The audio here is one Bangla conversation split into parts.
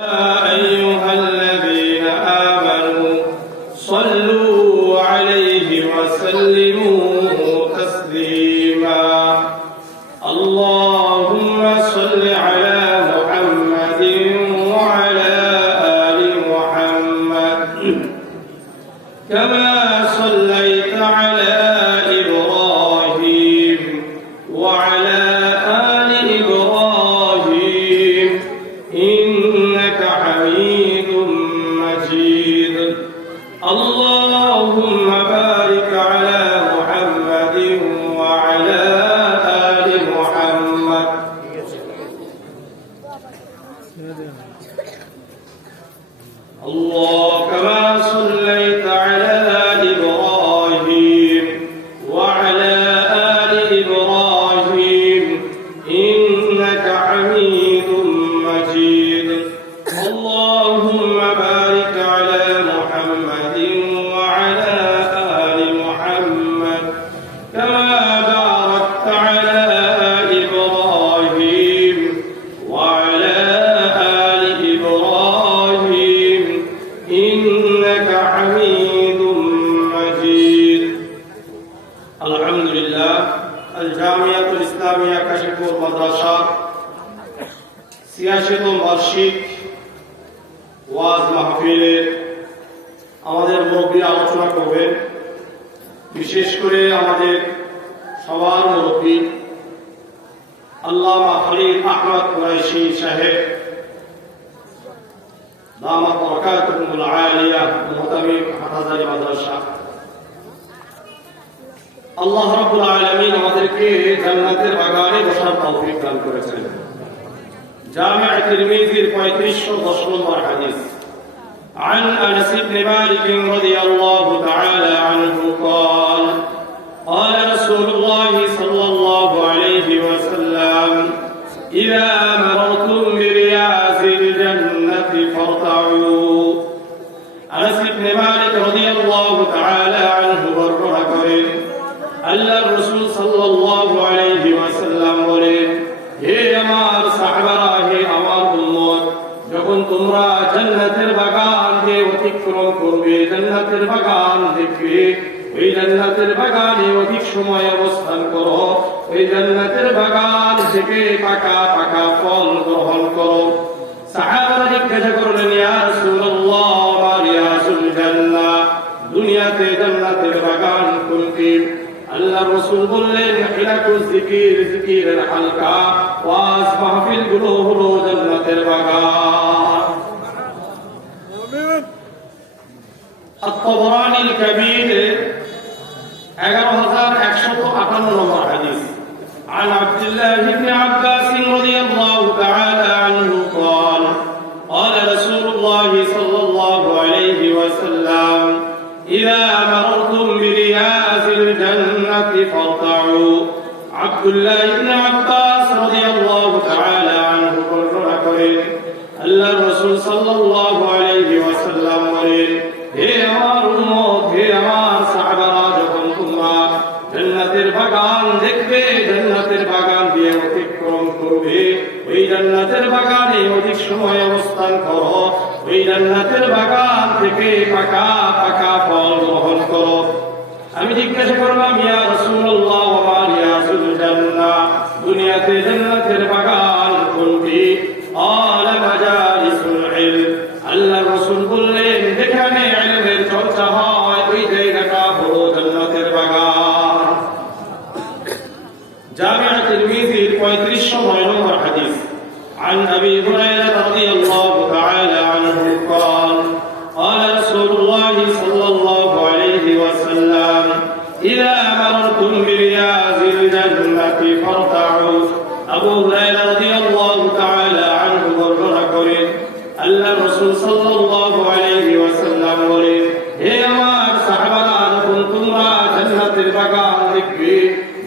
أيها الذين آمنوا صلوا عليه وسلموا تسليما اللهم صل على محمد وعلى آل محمد كما صليت على إبراهيم وعلى آل إبراهيم إنك حميد مجيد اللهم بارك على محمد وعلى آل محمد الله كما صليت على إبراهيم وعلى آل إبراهيم إنك حميد مجيد اللهم بارك على محمد وعلى آل محمد كما باركت على إبراهيم وعلى آل إبراهيم إنك حميد مجيد الحمد لله الجامعة الإسلامية كشفور مدرسة সিয়াশিত বার্ষিক ওয়াজ মাহফিলে আমাদের মুরব্বী আলোচনা করবেন। বিশেষ করে আমাদের সবার মুরব্বী আল্লামা খলিল আহমদ কুরাইশি সাহেব দামাত বরকাতুহুল আলিয়া মুহতামিম হাফাজালি মাদ্রাসা। আল্লাহ রাব্বুল আলামিন আমাদেরকে জান্নাতের বাগানে বসার তৌফিক দান করেছেন। جامع الترمذي 3510 نمبر حديث عن أنس بن مالك رضي الله تعالى عنه قال قال رسول الله صلى الله عليه وسلم إذا مررتم برياض الجنة فارتعوا أنس بن مالك رضي الله تعالى عنه বর্ণনা করেন আল্লাহর রাসূল সাল্লাল্লাহু আলাইহি ওয়াসাল্লাম বলেন, হে আমার সাহাবারা, হে আমার উম্মত, যখন তোমরা জান্নাতের বাগান দিয়ে অতিক্রম করবে, জান্নাতের বাগান দেখবে, ওই জান্নাতের বাগানে অধিক সময় অবস্থান করো, ওই জান্নাতের বাগান থেকে পাকা পাকা ফল গ্রহণ করো। সাহাবারা জিজ্ঞাসা করলেন, ইয়া রাসূলুল্লাহ মা রিয়াজুল জান্নাহ, দুনিয়াতে জান্নাতের বাগান কোনটি? আল্লাহ রাসূল বললেন, হিলাকুল জিকির, জিকিরের হালকা, ওয়াজ মাহফিল গুলো হলো জান্নাতের বাগান। আত-তাবরানী আল-কাবীর 11158 নম্বর হাদিস عن عبد الله بن عباس رضي الله تعالى عنه قال قال رسول الله صلى الله عليه وسلم إذا مررتم برياض الجنة فارتعوا عبد الله بن عباس رضي الله تعالى عنه বর্ণনা করেন আল্লাহর রাসূল সাল্লাল্লাহু আলাইহি ওয়াসাল্লাম বলেন, হে আমার উম্মত, হে আমার সাহাবারা, যখন তোমরা জান্নাতের বাগান দেখবে, জান্নাতের বাগান দিয়ে অতিক্রম করবে, ওই জান্নাতের বাগানে অধিক সময় অবস্থান করো, ওই জান্নাতের বাগান থেকে পাকা পাকা ফল গ্রহণ করো। আমি জিজ্ঞাসা করলাম, ইয়া রাসূলুল্লাহ ওয়া মা রিয়াজুল জান্নাহ, দুনিয়াতে জান্নাতের বাগান কোনটি? ক্বালা মাজালিসুল ইলম, আল্লাহর রাসূল বললেন, যেখানে ইলমের চর্চা হয় ওই জায়গাটা হলো জান্নাতের বাগান। জামি' আত-তিরমিজি 3509 নম্বর হাদিস عن أبي هريرة رضي الله تعالى عنه قال قال رسول الله صلى الله عليه وسلم إذا مررتم برياض الجنة فارتعوا أبو هريرة رضي الله تعالى عنه বর্ণনা করেন আল্লাহ রাসূল সাল্লাল্লাহু আলাইহি ওয়াসাল্লাম বলেন, হে আমার সাহাবারা, যখন তোমরা জান্নাতের বাগান দেখবে,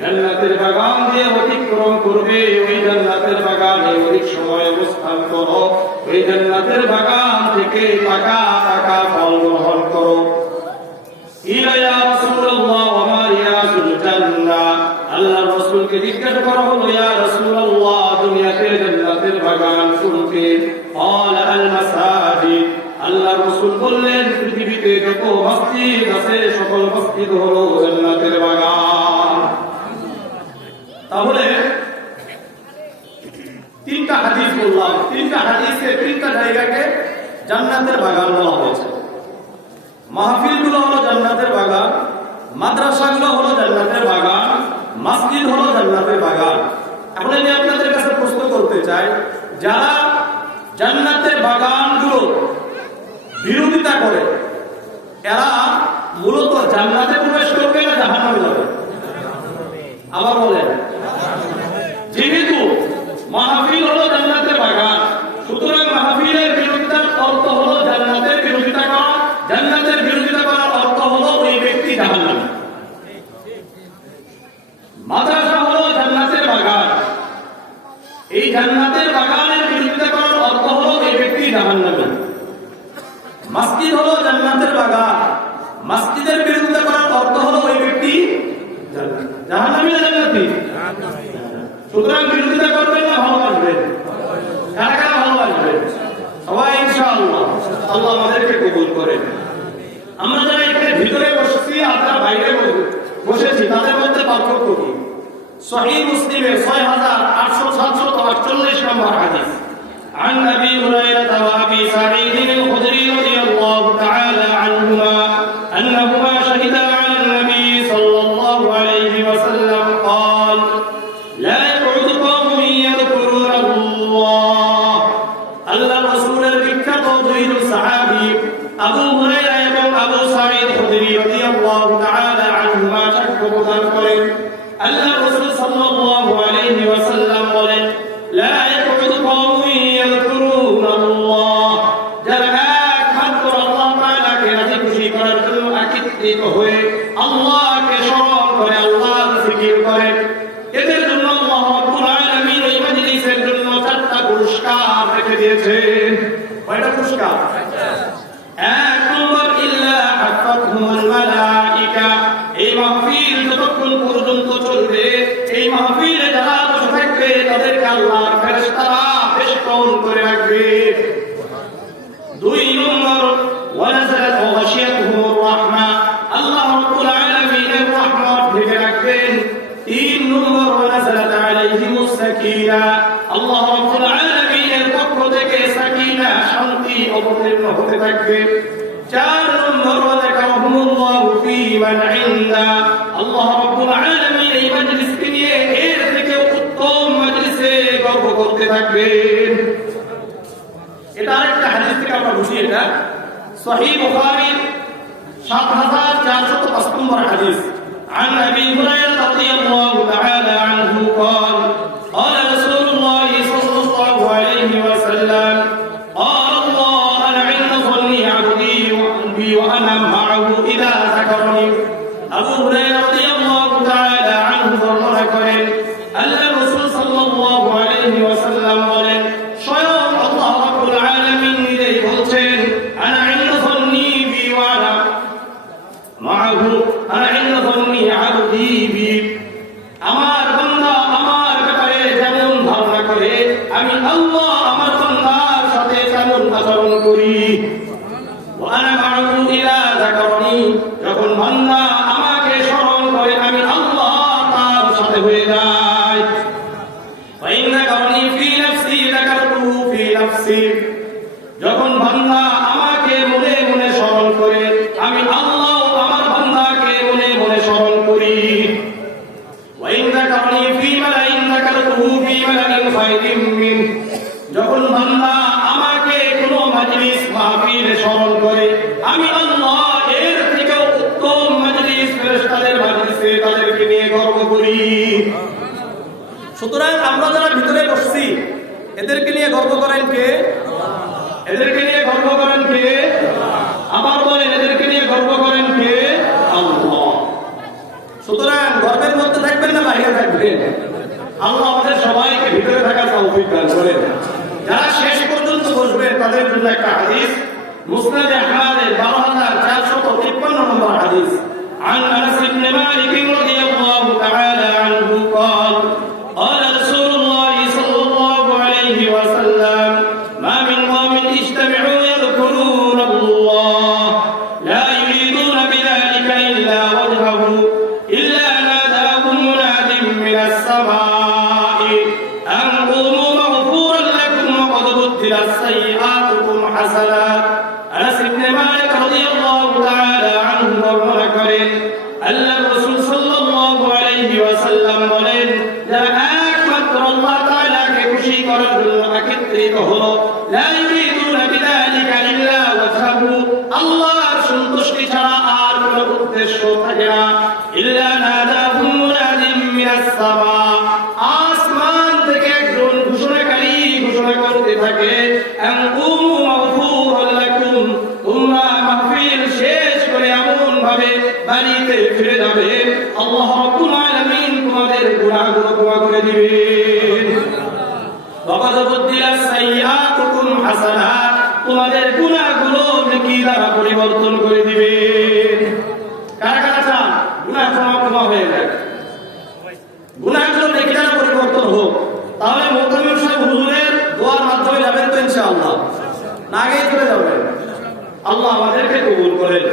জান্নাতের বাগান দিয়ে অতিক্রম করবে, ওই জান্নাতের বাগানে অধিক সময় অবস্থান করো, ওই জান্নাতের বাগান থেকে পাকা পাকা ফল গ্রহণ করো। ইলা ইয়া রাসূলুল্লাহ ওয়া মা রিয়াজুল জান্নাহ, আল্লাহর রাসূলকে জিজ্ঞাসা করা হলো, ইয়া রাসূলুল্লাহ, দুনিয়াতে জান্নাতের বাগান কোনটি? ক্বালা আল রাসূল বললেন পৃথিবীতে যত মসজিদ আছে সকল মসজিদ হলো জান্নাতের বাগান। তাহলে তিনটা হাদিস বললাম, তিনটা হাদিসে তিনটা জায়গাকে জান্নাতের বাগান বলা হয়েছে। মাহফিলগুলো হলো জান্নাতের বাগান, মাদ্রাসাগুলো হলো জান্নাতের বাগান, মসজিদ হলো জান্নাতের বাগান। এখন আমি আপনাদের কাছে প্রশ্ন করতে চাই, যারা জান্নাতের বাগানগুলো বিরোধিতা করে এরা মূলত জান্নাতে প্রবেশ করবে না জাহান্নামে যাবে? আবার বলেন, যেহেতু মাহফিল হলো জান্নাতের বাগান, সুতরাং মাহফিলের বিরোধিতার অর্থ হলো জান্নাতের বিরোধিতা করা, জান্নাতের বিরোধিতা করার অর্থ হলো ওই ব্যক্তি জাহান্নামী। মাদ্রাসা হলো জান্নাতের বাগান, এই জান্নাতের বাগানের বিরোধিতা করার অর্থ হলো এই ব্যক্তি জাহান্নামী। মসজিদ হলো জান্নাতের বাগান, মসজিদের বিরোধিতা করার অর্থ হলো ওই ব্যক্তি জাহান্নামী না জান্নাতি? সুতরাং বিরোধিতা করবেন না ভালোবাসবেন? কারা কারা ভালোবাসবেন? সবাই ইনশাআল্লাহ। আল্লাহ আমাদেরকে কবুল করেন। আমরা যারা এখানে ভিতরে বসেছি আর যারা বাইরে বসেছি তাদের মধ্যে পার্থক্য কি? সহিহ মুসলিমে 6848 নম্বর হাদিস, عن أبي هريرة وأبي سعيد الخدري رضي الله تعالى عنهما أنهما شهدا على النبي صلى الله عليه وسلم قال لا يقعد قوم يذكرون الله আল্লাহ রাসূলের বিখ্যাত দুই সাহাবী আবু হুরায়রা এবং আবু সাঈদ খুদরি রাদিয়াল্লাহু তাআলা আনহুমা সাক্ষ্য প্রদান করেন, আল্লাহ রাসূল সাল্লাল্লাহু আলাইহি ওয়াসাল্লাম বলেন, লা ইয়াকুদু কওমুন ইয়াযকুরুনাল্লাহ, যারা একমাত্র আল্লাহ তাআলাকে রাজি খুশি করার জন্য একত্রিত হয়ে আল্লাহকে স্মরণ করে, আল্লাহর জিকির করেন, এদের জন্য আল্লাহ রাব্বুল আলামিন এই মজলিসের জন্য 4টা পুরস্কার রেখে দিয়েছেন। কয়টা পুরস্কার? এক নম্বর, ইল্লা হাফাতহুমুল মালায়েকা, এই মাহফিল যতক্ষণ পর্যন্ত চলবে, এই মাহফিলে যারা বসে থাকবে তাদেরকে আল্লাহর ফেরেশতারা বেষ্টন করে রাখবে। দুই নম্বর, ওয়ানাযালাত ওয়াশিয়াতুহুর রাহমা, আল্লাহ রাব্বুল আলামিনের রহমত ঢেকে রাখবেন। তিন নম্বর, ওয়ানাযালাত আলাইহিমুস সাকিনা, আল্লাহ রাব্বুল আলামিনের পক্ষ থেকে সাকিনা শান্তি অবতীর্ণ হতে থাকবে। চার নম্বর, ওয়াযাকারহুমুল্লাহু ফী মান ইনদা, আল্লাহ রাব্বুল আলামিন এই মজলিসকে নিয়ে এর থেকে উত্তম মজলিসে গর্ব করতে থাকবেন। এটা আরেকটা হাদিস থেকে আমরা বুঝি, এটা সহিহ বুখারী 7405 নম্বর হাদিস, عن أبي هريرة رضي الله تعالى عنه قال قال رسول الله صلى الله عليه وسلم قال الله أنا عند ظن عبدي بي وأنا معه إذا ذكرني। আবু হুরায়রা রাদিয়াল্লাহু তাআলা আনহু বর্ণনা করেন, আল্লাহ রাসূল সাল্লাল্লাহু আলাইহি ওয়াসাল্লাম বলেন, স্বয়ং আল্লাহ রাব্বুল আলামিন নিজেই বলছেন, আনা ইনদা যন্নি বি ওয়া আনা মাআহু, আনা ইনদা যন্নি আবদি বি, আমার বান্দা আমার ব্যাপারে যেমন ধারণা করে আমি আল্লাহ আমার বান্দার সাথে তেমন আচরণ করি। ওয়া আনা মাআহু ইযা যাকারনি, যখন বান্দা আমাকে স্মরণ করে আমি আল্লাহ তার সাথে হয়ে যাই। ওয়া ইন যাকারনি ফি নাফসি যাকারতুহু ফি নাফসি, যখন বান্দা আমাকে মনে মনে স্মরণ করে আমি আল্লাহ আমার বান্দাকে মনে মনে স্মরণ করি। ওয়া ইন যাকারনি ফি মালাইন যাকারতুহু ফি মালাইন খায়রিম মিন, যখন বান্দা আমাকে কোনো মজলিস মাহফিলে স্মরণ করে আমি আল্লাহ এর থেকে উত্তম মজলিস ফেরেশতাদের মজলিসে তাদেরকে নিয়ে গর্ব করি। সুতরাং আমরা যারা ভিতরে বসছি এদেরকে নিয়ে গর্ব করেন কে? এদেরকে নিয়ে গর্ব করেন কে? আবার বলেন, এদেরকে নিয়ে গর্ব করেন কে? আল্লাহ। সুতরাং গর্বের মধ্যে থাকবেন না বাইরে থাকবেন? আল্লাহ আমাদের সবাইকে ভিতরে থাকার তৌফিক দান করেন। যারা শেষ পর্যন্ত বসবেন তাদের জন্য একটা হাদিস, মুসনাদে আহমদের 12453 নম্বর হাদিস, عن أنس بن مالك رضي الله تعالى عنه قال قال رسول الله صلى الله عليه وسلم ما من قوم اجتمعوا يذكرون الله সাইয়্যাতুকুম হাসানাত। আনাস ইবনে মালিক রাদিয়াল্লাহু তাআলা আনহু বর্ণনা করেন, আল্লাহর রাসূল সাল্লাল্লাহু আলাইহি ওয়াসাল্লাম বলেন, যারা একমাত্র আল্লাহ তাআলাকে খুশি করার জন্য একত্রিত হলো, লা ইউরিদুনা বিযালিকা ইল্লা ওয়াজহাহু, আল্লাহর সন্তুষ্টি ছাড়া আর কোনো উদ্দেশ্য থাকে না, ইল্লা নাদাহুম মুনাদিম মিনাস সামা, আসমান থেকে একজন ঘোষণাকারী ঘোষণা করতে থাকে, আনকুমু মাগফুরুন লাকুম, তোমরা মাহফিল শেষ করে এমন ভাবে বাড়িতে ফিরে যাবে, আল্লাহ রাব্বুল আলামিন তোমাদের গুনাহগুলো ক্ষমা করে দিবেন। ওয়াকাদ বুদ্দিলাস সাইয়্যাতুকুম হাসানাত, তোমাদের গুনাহগুলো নেকি দ্বারা পরিবর্তন করে দিবেন। কারা কারা চান গুনাহ ক্ষমা হয়ে যায়, গুনাহগুলো নেকি দ্বারা পরিবর্তন হোক? তাহলে মুহতামিম সাহেব হুজুরের দোয়ার মাধ্যমে যাবেন তো ইনশাআল্লাহ, না আগেই চলে যাবেন? আল্লাহ আমাদেরকে কবুল করেন।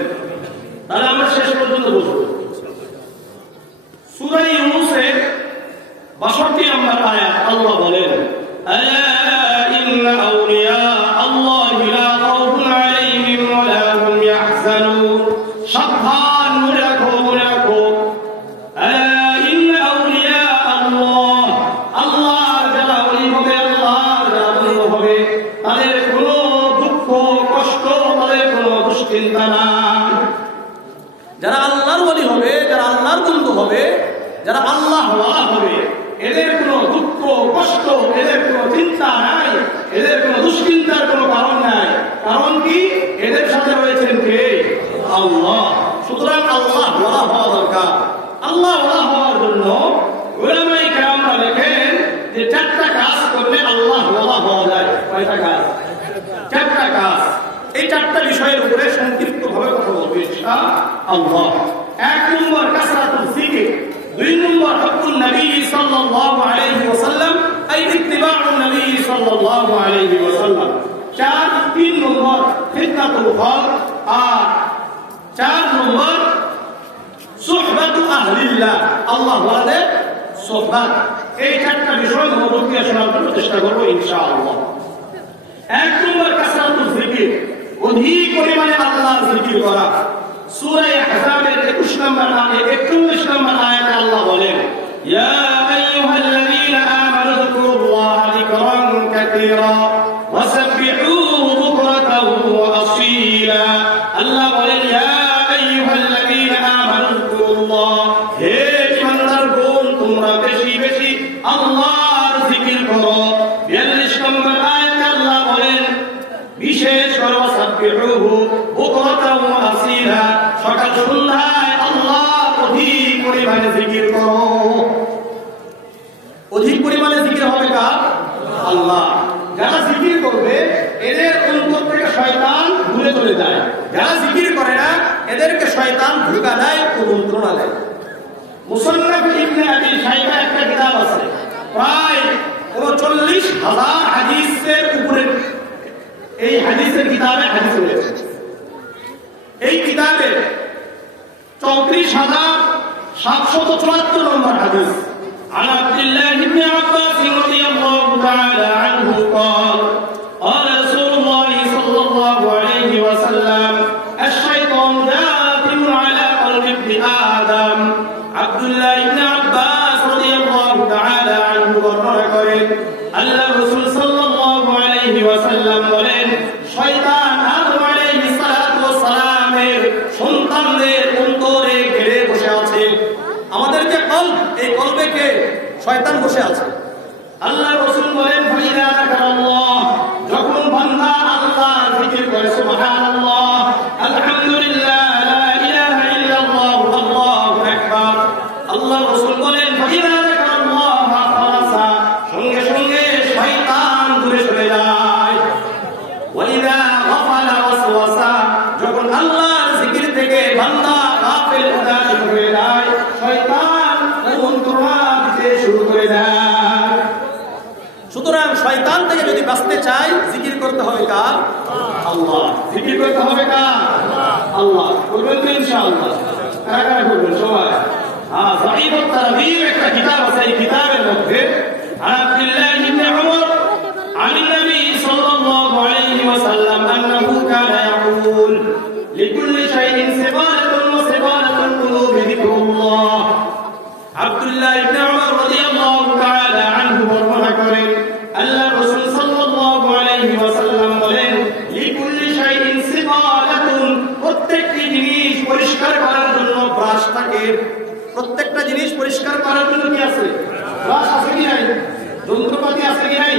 তাহলে আমরা শেষ পর্যন্ত বসবো। সূরা ইউনূসের ৬২ নম্বর আয়াত আল্লাহ বলেন, আলা ইন্না আউলিয়া আল্লাহি লা খাউফুন আলাইহিম ওয়া লা হুম ইয়াহজানুন, সাবধান, মনে রাখো, মনে রাখো, আলা ইন্না আউলিয়া আল্লাহ, আল্লাহর যারা ওলি হবে, আল্লাহর যারা বন্ধু হবে, তাদের কোনো দুঃখ কষ্ট, তাদের কোনো দুশ্চিন্তা নাই। যারা আল্লাহর ওলি হবে, যারা আল্লাহর বন্ধু হবে, যারা আল্লাহ ওয়ালা হবে, এদের কোনো দুঃখ কষ্ট, এদের কোনো চিন্তা নাই, এদের কোনো দুশ্চিন্তার কোনো কারণ নাই। কারণ কি? এদের সাথে রয়েছেন কে? আল্লাহ। সুতরাং আল্লাহ ওয়ালা হওয়া দরকার। আল্লাহ ওয়ালা হওয়ার জন্য উলামায়ে কেরামরা লেখেন যে 4টা কাজ করলে আল্লাহ ওয়ালা হওয়া যায়। কয়টা কাজ? 4টা কাজ। এই 4টা বিষয়ের উপরে সংক্ষিপ্তভাবে কথা বলবো ইনশাআল্লাহ। 1 নম্বর কাসরাতুল যিকির, 2 নম্বর হুকুম নবী সাল্লাল্লাহু আলাইহি ওয়াসাল্লাম, আই ইত্তিবাউন নবী সাল্লাল্লাহু আলাইহি ওয়াসাল্লাম। 3 নম্বর ফিতনাতুল খালক, আর 4 নম্বর সুহবাতু আহলিল্লাহ, আল্লাহ ওয়ালাদের সুহবাত। এই 4টা বিষয় মনোযোগ দিয়ে শোনার জন্য চেষ্টা করব ইনশাআল্লাহ। 1 নম্বর কাসরাতুল যিকির, অধিক পরিমাণে আল্লাহর জিকির করা। সূরা আহজাবের 21 নম্বর আয়াতে 41 নম্বর আয়াতে আল্লাহ বলেন, ইয়া আইয়ুহাল্লাযীনা আমানু যকুরুল্লাহা যিকরান কাসীরা ওয়াসাব্বিহুহু বুকরাতাও ওয়া আসীলা। আল্লাহ বলেন, ইয়া আইয়ুহাল্লাযীনা আমানু যকুরুল্লাহ, হে ঈমানদারগণ, তোমরা বেশি বেশি আল্লাহর জিকির করো। 42 নম্বর আয়াতে আল্লাহ বলেন, বিশেষ করে ওয়াসাব্বিহুহু বুকরাতাও ওয়া আসীলা, সকাল সন্ধ্যায় আল্লাহ অধিক পরিমাণে জিকির করো। অধিক পরিমাণে জিকির হবে কার? আল্লাহ। যারা জিকির করবে এদের অন্তর থেকে শয়তান দূরে চলে যায়, যারা জিকির করে না এদেরকে শয়তান ধোঁকা দেয়, কুমন্ত্রণা দেয়। মুসান্নাফ ইবনে আবি শাইবা একটা কিতাব আছে, প্রায় ৩৯,০০০ হাদিসের উপরে এই হাদিসের কিতাবে হাদিস রয়েছে। এই কিতাবে ৩৪,৭৭৪ নম্বর হাদিস। عن عبد الله بن عباس رضي الله تعالى عنه قال قال رسول الله صلى الله عليه وسلم الشيطان داخل على قلب ابن آدم। عبد الله بن عباس رضي الله تعالى عنه বর্ণনা করেন, আল্লাহ রাসূল সাল্লাল্লাহু আলাইহি ওয়াসাল্লাম বলেন, শয়তান আদম আলাইহিস সালাতু ওয়াস সালামের সন্তানদের অন্তরে ঘিরে বসে আছে। আমাদের যে কলব, এই কলবে কে? শয়তান বসে আছে। আল্লাহ রাসূল বলেন, ফাইদা যাকারাল্লাহ, যখন বান্দা আল্লাহর জিকির করে, সুবহানাল্লাহ, আলহামদুলিল্লাহ, লা ইলাহা ইল্লাল্লাহ, আল্লাহু আকবার, আল্লাহ রাসূল বলেন, ফাইদা যাকারাল্লাহ খালাসা, সঙ্গে সঙ্গে শয়তান দূরে সরে যায়। ওয়াইদা গাফালা ওয়াসওয়াসা, যখন আল্লাহর জিকির থেকে বান্দা গাফিল উদাসীন হয়ে যায়, শয়তান কুমন্ত্রণা দিতে শুরু করে দেয়। সুতরাং শয়তান থেকে যদি বাঁচতে চাই, জিকির করতে হবে কার? আল্লাহ। জিকির করতে হবে কার? আল্লাহ। করবেন তো ইনশাআল্লাহ? কারা কারা করবেন? সবাই। যায়ীবুত তারগীব একটা কিতাব আছে, এই কিতাবের মধ্যে عن عبد الله بن عمر عن النبي صلى الله عليه করার জন্য ব্রাশ থাকে। প্রত্যেকটা জিনিস পরিষ্কার করার জন্য কি আছে? ব্রাশ আছে কি নাই? যন্ত্রপাতি আছে কি নাই?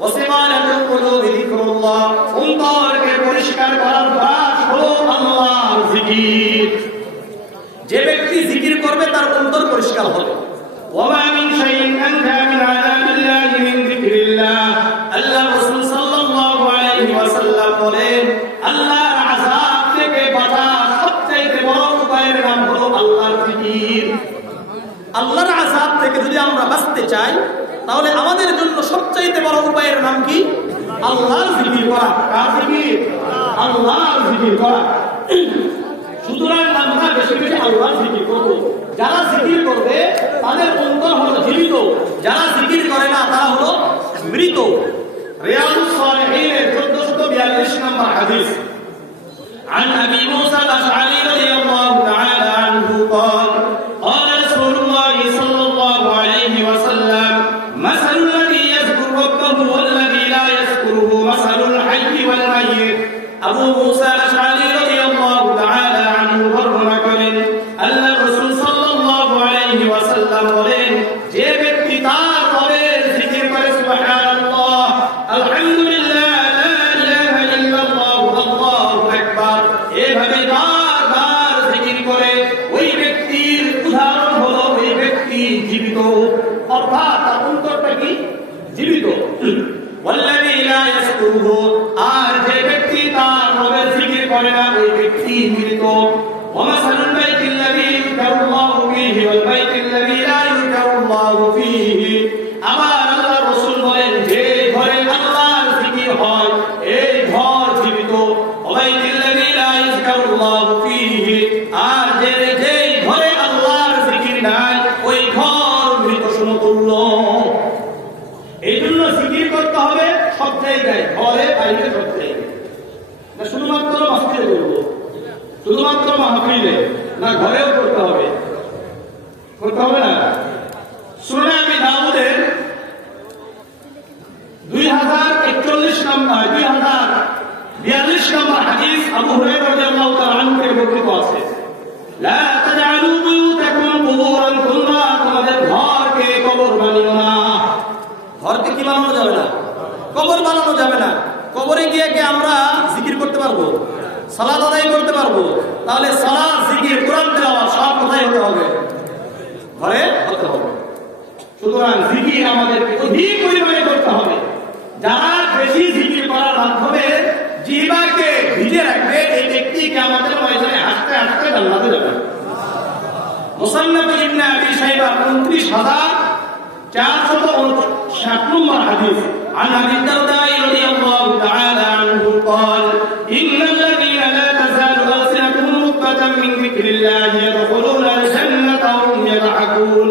ওয়াসিমালাতুল কুলুবি যিকরুল্লাহ, অন্তরকে পরিষ্কার করার ব্রাশ হলো আল্লাহর জিকির। যে ব্যক্তি জিকির করবে তার অন্তর পরিষ্কার হবে। ওয়ামা মিন শাইইন আনজা মিন আযাবিল্লাহি মিন যিকরিল্লাহ, আল্লাহ রাসূল সাল্লাল্লাহু আলাইহি ওয়াসাল্লাম বলেন, আল্লাহর আযাব থেকে বাঁচার সবচেয়ে বড় উপায়ের নাম হলো আল্লাহর জিকির। আল্লাহর আযাব থেকে যদি আমরা বাঁচতে চাই তাহলে আমাদের জন্য সবচেয়ে বড় উপায়ের নাম কি? আল্লাহর জিকির করা। কার জিকির? আল্লাহর জিকির করা। সুতরাং আমরা বেশি বেশি আল্লাহর জিকির করব। যারা জিকির করবে তাদের অন্তর হলো জীবিত, যারা জিকির করে না তারা হলো মৃত। রিয়াদুস সালিহিনের 1442 নম্বর হাদিস, عن أبي موسى الأشعري رضي الله تعالى عنه قال قال رسول الله صلى الله عليه وسلم مثل الذي يذكر ربه والذي لا يذكره مثل الحي والميت। আবু মুসা আশআরী রাদিয়াল্লাহু তাআলা আনহু বর্ণনা করেন, আল্লাহর রাসূল সাল্লাল্লাহু আলাইহি ওয়াসাল্লাম বলেন, যে ব্যক্তি তার রবের জিকির করে সুবহানাল্লাহ, আলহামদুলিল্লাহ, লা ইলাহা ইল্লাল্লাহ, আল্লাহু আকবার, এভাবে বারবার জিকির করে, ওই ব্যক্তির উদাহরণ হলো ওই ব্যক্তি জীবিত, অর্থাৎ তার অন্তরটা কি? জীবিত। ওয়াল্লাযী লা ইয়াযকুরুহু, আর যে ব্যক্তি তার রবের জিকির করে না ওই ব্যক্তি মৃত। ওয়া মাসালুল বাইতিল্লাযী ইউযকারুল্লাহু ফীহি ওয়াল বাইতিল্লাযী লা ইউযকারুল্লাহু ফীহি, আবার আল্লাহর রাসূল বলেন, যে ঘরে আল্লাহর জিকির হয় এই ঘর জীবিত। ওয়া বাইতিল্লাযী লা ইউযকারুল্লাহু ফীহি, আর যে ঘরে আল্লাহর জিকির নাই ওই ঘর মৃত সমতুল্য। এই জন্য জিকির করতে হবে সব জায়গায়, ঘরে বাইরে সব জায়গায়, না শুধুমাত্র মসজিদে করবো, শুধুমাত্র মাহফিলে না, ঘরেও করতে হবে, করতে হবে না। সুনানে আবি দাউদের 2041 নম্বর 2042 নম্বর হাদিস, আবু হুরায়রা রাদিয়াল্লাহু তাআলা আনহু এর বর্ণিত আছে, লা তাজআলু বুয়ুতাকুম কুবুরান, তোমরা তোমাদের ঘরকে কবর বানিও না। ঘরকে কি বানানো যাবে না? কবর বানানো যাবে না। কবরে গিয়ে কি আমরা জিকির করতে পারবো? সালাত আদায় করতে পারবো? তাহলে সালাত, জিকির, কোরআন তেলাওয়াত সব কোথায় হতে হবে? ঘরে হতে হবে। সুতরাং জিকির আমাদেরকে অধিক পরিমাণে করতে হবে। যারা বেশি জিকির করার মাধ্যমে জিহ্বাকে ভিজে রাখবে এই ব্যক্তিকে আমাদের ময়দানে হাসতে হাসতে জান্নাতে যাবে। মুসান্নাফ ইবনে আবি শাইবা 29460 নম্বর হাদিস, عن أبي الدرداء رضي الله تعالى عنه قال إن الذين لا تزال ألسنتهم رطبة من ذكر الله يدخلون الجنة وهم يضحكون।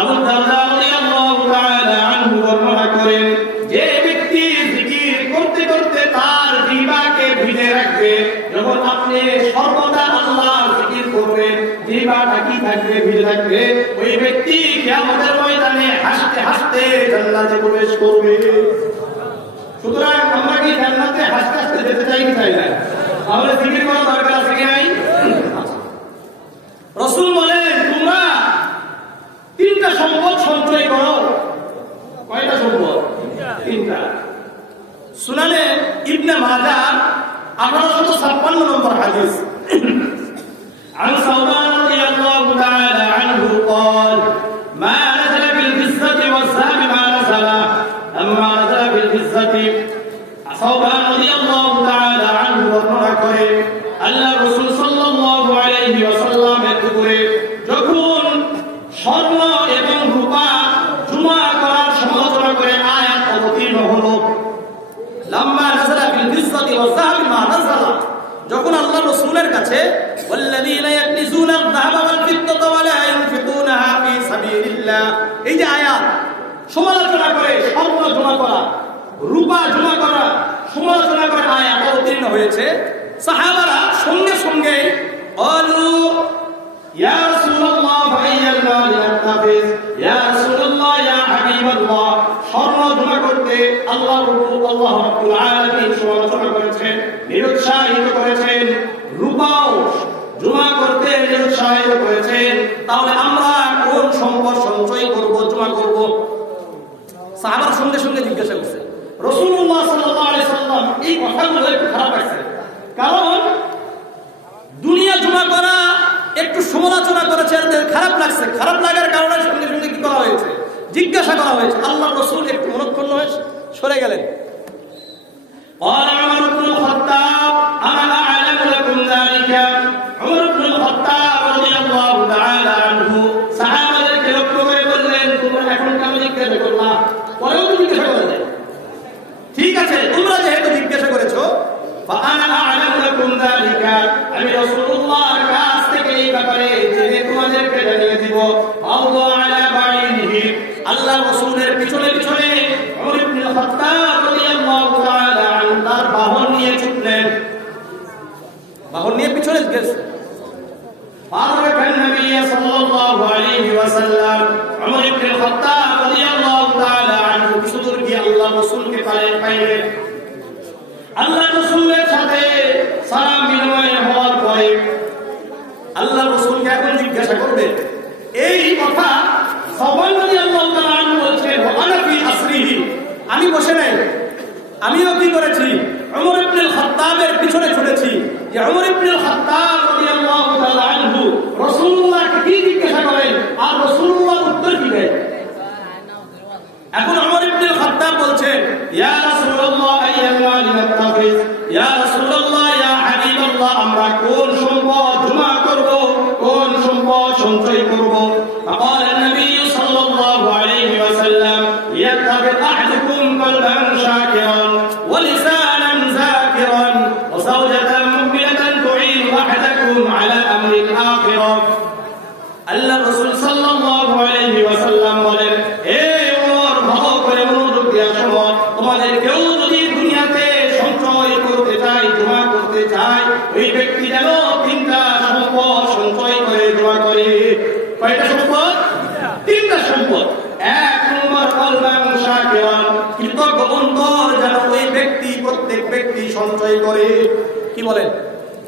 আবু দারদা রাদিয়াল্লাহু তাআলা আনহু বর্ণনা করেন, যে ব্যক্তি জিকির করতে করতে তার জিহ্বাকে ভিজে রাখবে, যখন আপনি সর্বদা আল্লাহর জিকির করবেন জিহ্বাটা কি থাকবে? ভিজে থাকবে। ওই ব্যক্তি কিয়ামতের ময়দানে হাসতে হাসতে জান্নাতে প্রবেশ করবে। সুতরাং আমরা কি জান্নাতে হাসতে হাসতে যেতে চাই কি চাই না? তাহলে জিকির করা দরকার আছে কি নাই? রাসূল বলেন, তোমরা 3টা সম্পদ সঞ্চয় করো। কয়টা সম্পদ? 3টা। সুনানে ইবনে মাজাহ 1856 নম্বর হাদিস, عن ثوبان رضي الله تعالى عنه قال ما نزل بالفزة والذهب ما نزل أما نزل بالفزة। ثوبان رضي الله تعالى عنه বর্ণনা করে, আল্লাহ রাসূল সাল্লাল্লাহু আলাইহি ওয়াসাল্লামের উপরে যখন স্বর্ণ এবং রূপা জমা করার সমালোচনা করে আয়াত অবতীর্ণ হলো, লাম্মা নাযালা বিল ফিজ্জাতি ওয়াজ যাহাবি মা নাযালা, যখন আল্লাহ রাসূলের কাছে ওয়াল্লাযীনা ইয়াকনিজুনা আয-যাহাবা ওয়াল ফিদ্দাতা ওয়া লা ইউনফিকুনাহা ফী সাবিলিল্লাহ, এই যে আয়াত সমালোচনা করে স্বর্ণ জমা করা, রূপা জমা করা, সমালোচনা করে আয়াত অবতীর্ণ হয়েছে, সাহাবারা সঙ্গে সঙ্গে ক্বালু ইয়া রাসূলুল্লাহ ফাইয়াল মাল ইয়াতাফিজ, ইয়া রাসূলুল্লাহ ইয়া হাবিবাল্লাহ, স্বর্ণ জমা করতে আল্লাহ রাব্বুল আলামিন সমালোচনা করেছেন, নিরুৎসাহিত করেছেন। রূপাও জমা উৎসাহিত করেছেন, তাহলে আমরা কোন সম্পদ সঞ্চয় করব, জমা করব? সাহাবার সঙ্গে সঙ্গে জিজ্ঞাসা করছে। রাসূলুল্লাহ সাল্লাল্লাহু আলাইহি সাল্লাম এই কথাগুলো একটু খারাপ লাগছে, কারণ দুনিয়া জমা করা একটু সমালোচনা করেছে, খারাপ লাগছে। খারাপ লাগার কারণে সঙ্গে সঙ্গে কি করা হয়েছে? জিজ্ঞাসা করা হয়েছে। আল্লাহ রাসূল একটু মনক্ষুণ্ণ হয়ে সরে গেলেন। قال عمر بن الخطاب أنا أعلم لكم ذلك। عمر بن الخطاب رضي الله تعالى عنه সাহাবাদেরকে লক্ষ্য করে বললেন, তোমরা এখন কেন জিজ্ঞাসা করলা? পরেও তো জিজ্ঞাসা করলে, ঠিক আছে, তোমরা যেহেতু জিজ্ঞাসা করেছো, فأنا أعلم لكم ذلك, আমি রাসূলুল্লাহর কাছ থেকে এই ব্যাপারে জেনে তোমাদেরকে জানিয়ে দিব। আল্লাহ আলা বাইনিহি, আল্লাহ রাসূলের পিছনে পিছনে ওমর ইবনে খাত্তাব রাদিয়াল্লাহু তাআলা আনহু তার বাহন নিয়ে ছুটলেন, বাহন নিয়ে পিছনে গেছে। فارق النبي صلى الله عليه وسلم, عمر بن الخطاب رضي الله تعالى عنه بصدر গিয়ে আল্লাহ রাসূলকে পাইলেন। আল্লাহ রাসূলের সাথে সালাম বিনিময় হওয়ার পরে আল্লাহ রাসূলকে এখন জিজ্ঞাসা করবে এই কথা। সাওবান রাদিয়াল্লাহু তাআলা আনহু বলছেন, ওয়ানা ফি আসরিহি, আমি বসে নাই, আমিও কি করেছি? ওমর ইবনে খাত্তাবের পিছনে ছুটেছি। যে ওমর ইবনে খাত্তাব রাদিয়াল্লাহু তাআলা আনহু রাসূলুল্লাহকে কি জিজ্ঞাসা করেন আর রাসূলুল্লাহ উত্তর কি দেন? এখন ওমর ইবনে খাত্তাব বলছেন, ইয়া রাসূলুল্লাহ আইয়াল নাত্তাফিজ, ইয়া রাসূলুল্লাহ, ইয়া হাবিবাল্লাহ, আমরা কোন সম্পদ জমা করব, কোন সম্পদ সঞ্চয় করব? فقال النبي صلى الله عليه وسلم, يتخذ احدكم قلبا شاكرا ولسانا ذاكرا وزوجة مؤمنة تعين احدكم على امر الاخرة। আল্লাহ রাসূল সাল্লাল্লাহু আলাইহি ওয়াসাল্লাম বলেন, হে ওমর, ভালো করে মনোযোগ দিয়ে শোনো, তোমাদের কেউ যদি দুনিয়াতে সঞ্চয় করতে চায়, জমা করতে চায়, ওই ব্যক্তি যেন তিনটা সম্পদ সঞ্চয় করে জমা করে। কয়টা সম্পদ? তিনটা সম্পদ। এক নম্বর কলবান শাকিরান, কৃতজ্ঞ অন্তর যেন ওই ব্যক্তি, প্রত্যেক ব্যক্তি সঞ্চয় করে। কি বলেন?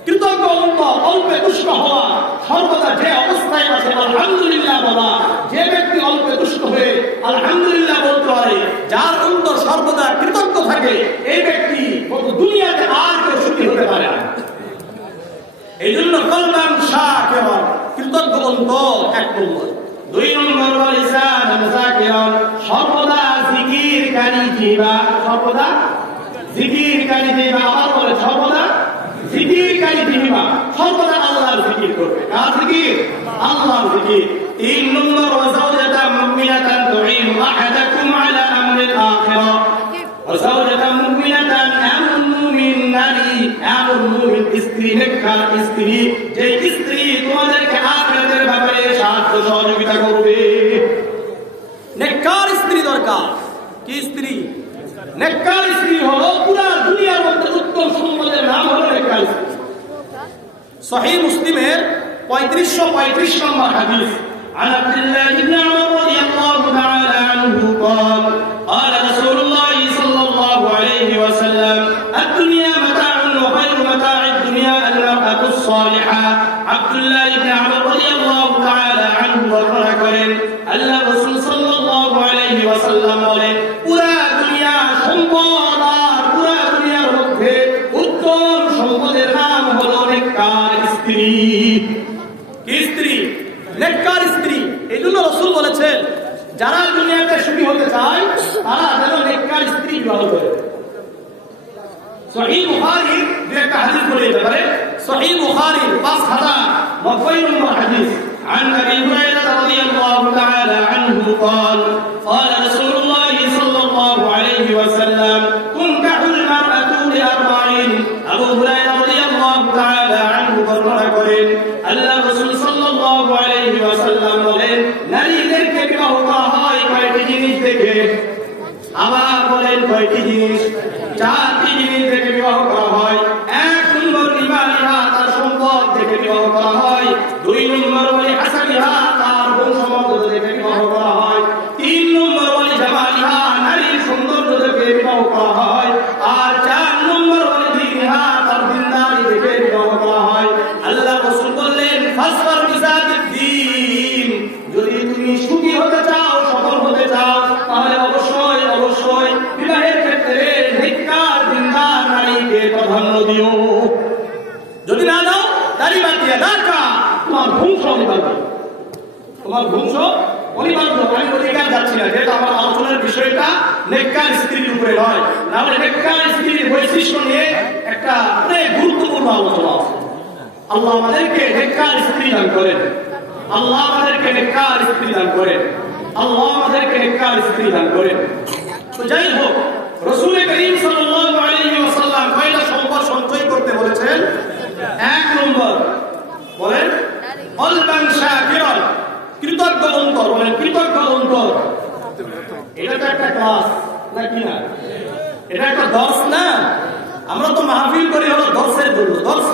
কৃতজ্ঞ অন্তর, অল্পে তুষ্ট হওয়া, সর্বদা যে অবস্থায় আছে আলহামদুলিল্লাহ বলা। যে ব্যক্তি অল্পে তুষ্ট হয়ে আলহামদুলিল্লাহ বলতে পারে, যার অন্তর সর্বদা কৃতজ্ঞ থাকে, এই ব্যক্তি দুনিয়াতে আর কেউ সুখী হতে পারে না। এই জন্য কলবান শাকিরান, কৃতজ্ঞ অন্তর এক নম্বর। দুই নম্বর লিসানান যাকিরান, সর্বদা জিকিরকারী জিহ্বা, সর্বদা জিকিরকারী জিহ্বা। আবার বলে, সর্বদা জিকিরকারী জিহ্বা, সর্বদা আল্লাহর জিকির করবে। কার জিকির? আল্লাহর জিকির। তিন নম্বর ওয়াজাওজাতাম মুমিনাতান তুঈনু আহাদাকুম আলা আমরিল আখিরা, ওয়াজাওজাতাম মুমিনাতান, এমন মুমিন নারী, এমন মুমিন স্ত্রী, নেককার স্ত্রী, যে স্ত্রী তোমাদেরকে আখিরাতের ব্যাপারে সাহায্য সহযোগিতা করবে। নেককার স্ত্রী দরকার। কি স্ত্রী? নেককার স্ত্রী হলো পুরা দুনিয়ার মধ্যে উত্তম সম্পদের নাম হলো নেককার স্ত্রী। সহিহ মুসলিমের 3535 নম্বর হাদিস, عن عبد الله بن عمر رضي الله تعالى عنه قال قال رسول الله صلى الله عليه وسلم, الدنيا متاع وخير متاع الدنيا المرأة الصالحة। عبد الله بن عمر رضي الله تعالى عنه বর্ণনা করেন, আল্লাহ রাসূল সাল্লাল্লাহু আলাইহি ওয়াসাল্লাম বলেন, পুরা দুনিয়া সম্পদ, আর পুরা দুনিয়ার মধ্যে উত্তম সম্পদের নাম হলো নেককার স্ত্রী। কি স্ত্রী? নেককার স্ত্রী। এই জন্য রাসূল বলেছেন, যারা দুনিয়াতে সুখী হতে চায় তারা যেন নেককার স্ত্রী বিবাহ করে। সহিহ বুখারী যে একটা হাদিস বলে দিতে পারে, সহিহ বুখারী 5090 নম্বর হাদিস, عن ابي هريره رضي الله تعالى عنه قال قال رسول الله صلى الله عليه وسلم, تنكح المرأة لأربعين। আবু হুরায়রা রাদিয়াল্লাহু তাআলা আনহু বর্ণনা করেন, আল্লাহ রাসূল সাল্লাল্লাহু আলাইহি ওয়াসাল্লাম বলেন, নারীদেরকে বিবাহ করা হয় কয়টি জিনিস দেখে। আবার বলেন, কয়টি জিনিস? চারটি জিনিস দেখে বিবাহ করা হয়। এক নম্বর ইমানিহা, তার সম্পদ দেখে বিবাহ করা হয়। দুই নম্বর হাসানিহা, তার বংশমর্যাদা দেখে বিবাহ করা হয়। তিন প্রাধান্য দিও। যদি না দাও দাড়ি বাঁধিয়ে দেখা তোমার ধ্বংস অনিবার্য, তোমার ধ্বংস অনিবার্য। আমি অধিকার যাচ্ছি না, যেহেতু আমার আলোচনার বিষয়টা নেককার স্ত্রীর উপরে নয়, না হলে নেককার স্ত্রীর বৈশিষ্ট্য নিয়ে একটা অনেক গুরুত্বপূর্ণ আলোচনা আছে। আল্লাহ আমাদেরকে নেককার স্ত্রী দান করেন, আল্লাহ আমাদেরকে নেককার স্ত্রী দান করেন, আল্লাহ আমাদেরকে নেককার স্ত্রী দান করেন। তো যাই হোক, রাসূল করিম সাল্লাল্লাহু আলাইহি ওয়াসাল্লাম কয়টা সম্পদ সঞ্চয় করতে বলেছেন? এক নম্বর বলেন কলবান শাকিরান, কৃতজ্ঞ অন্তর, বলেন কৃতজ্ঞ অন্তর। এটা তো একটা ক্লাস নাকি না? এটা একটা দর্শ না? আমরা তো মাহফিল করি হলো দর্শের জন্য, দর্শ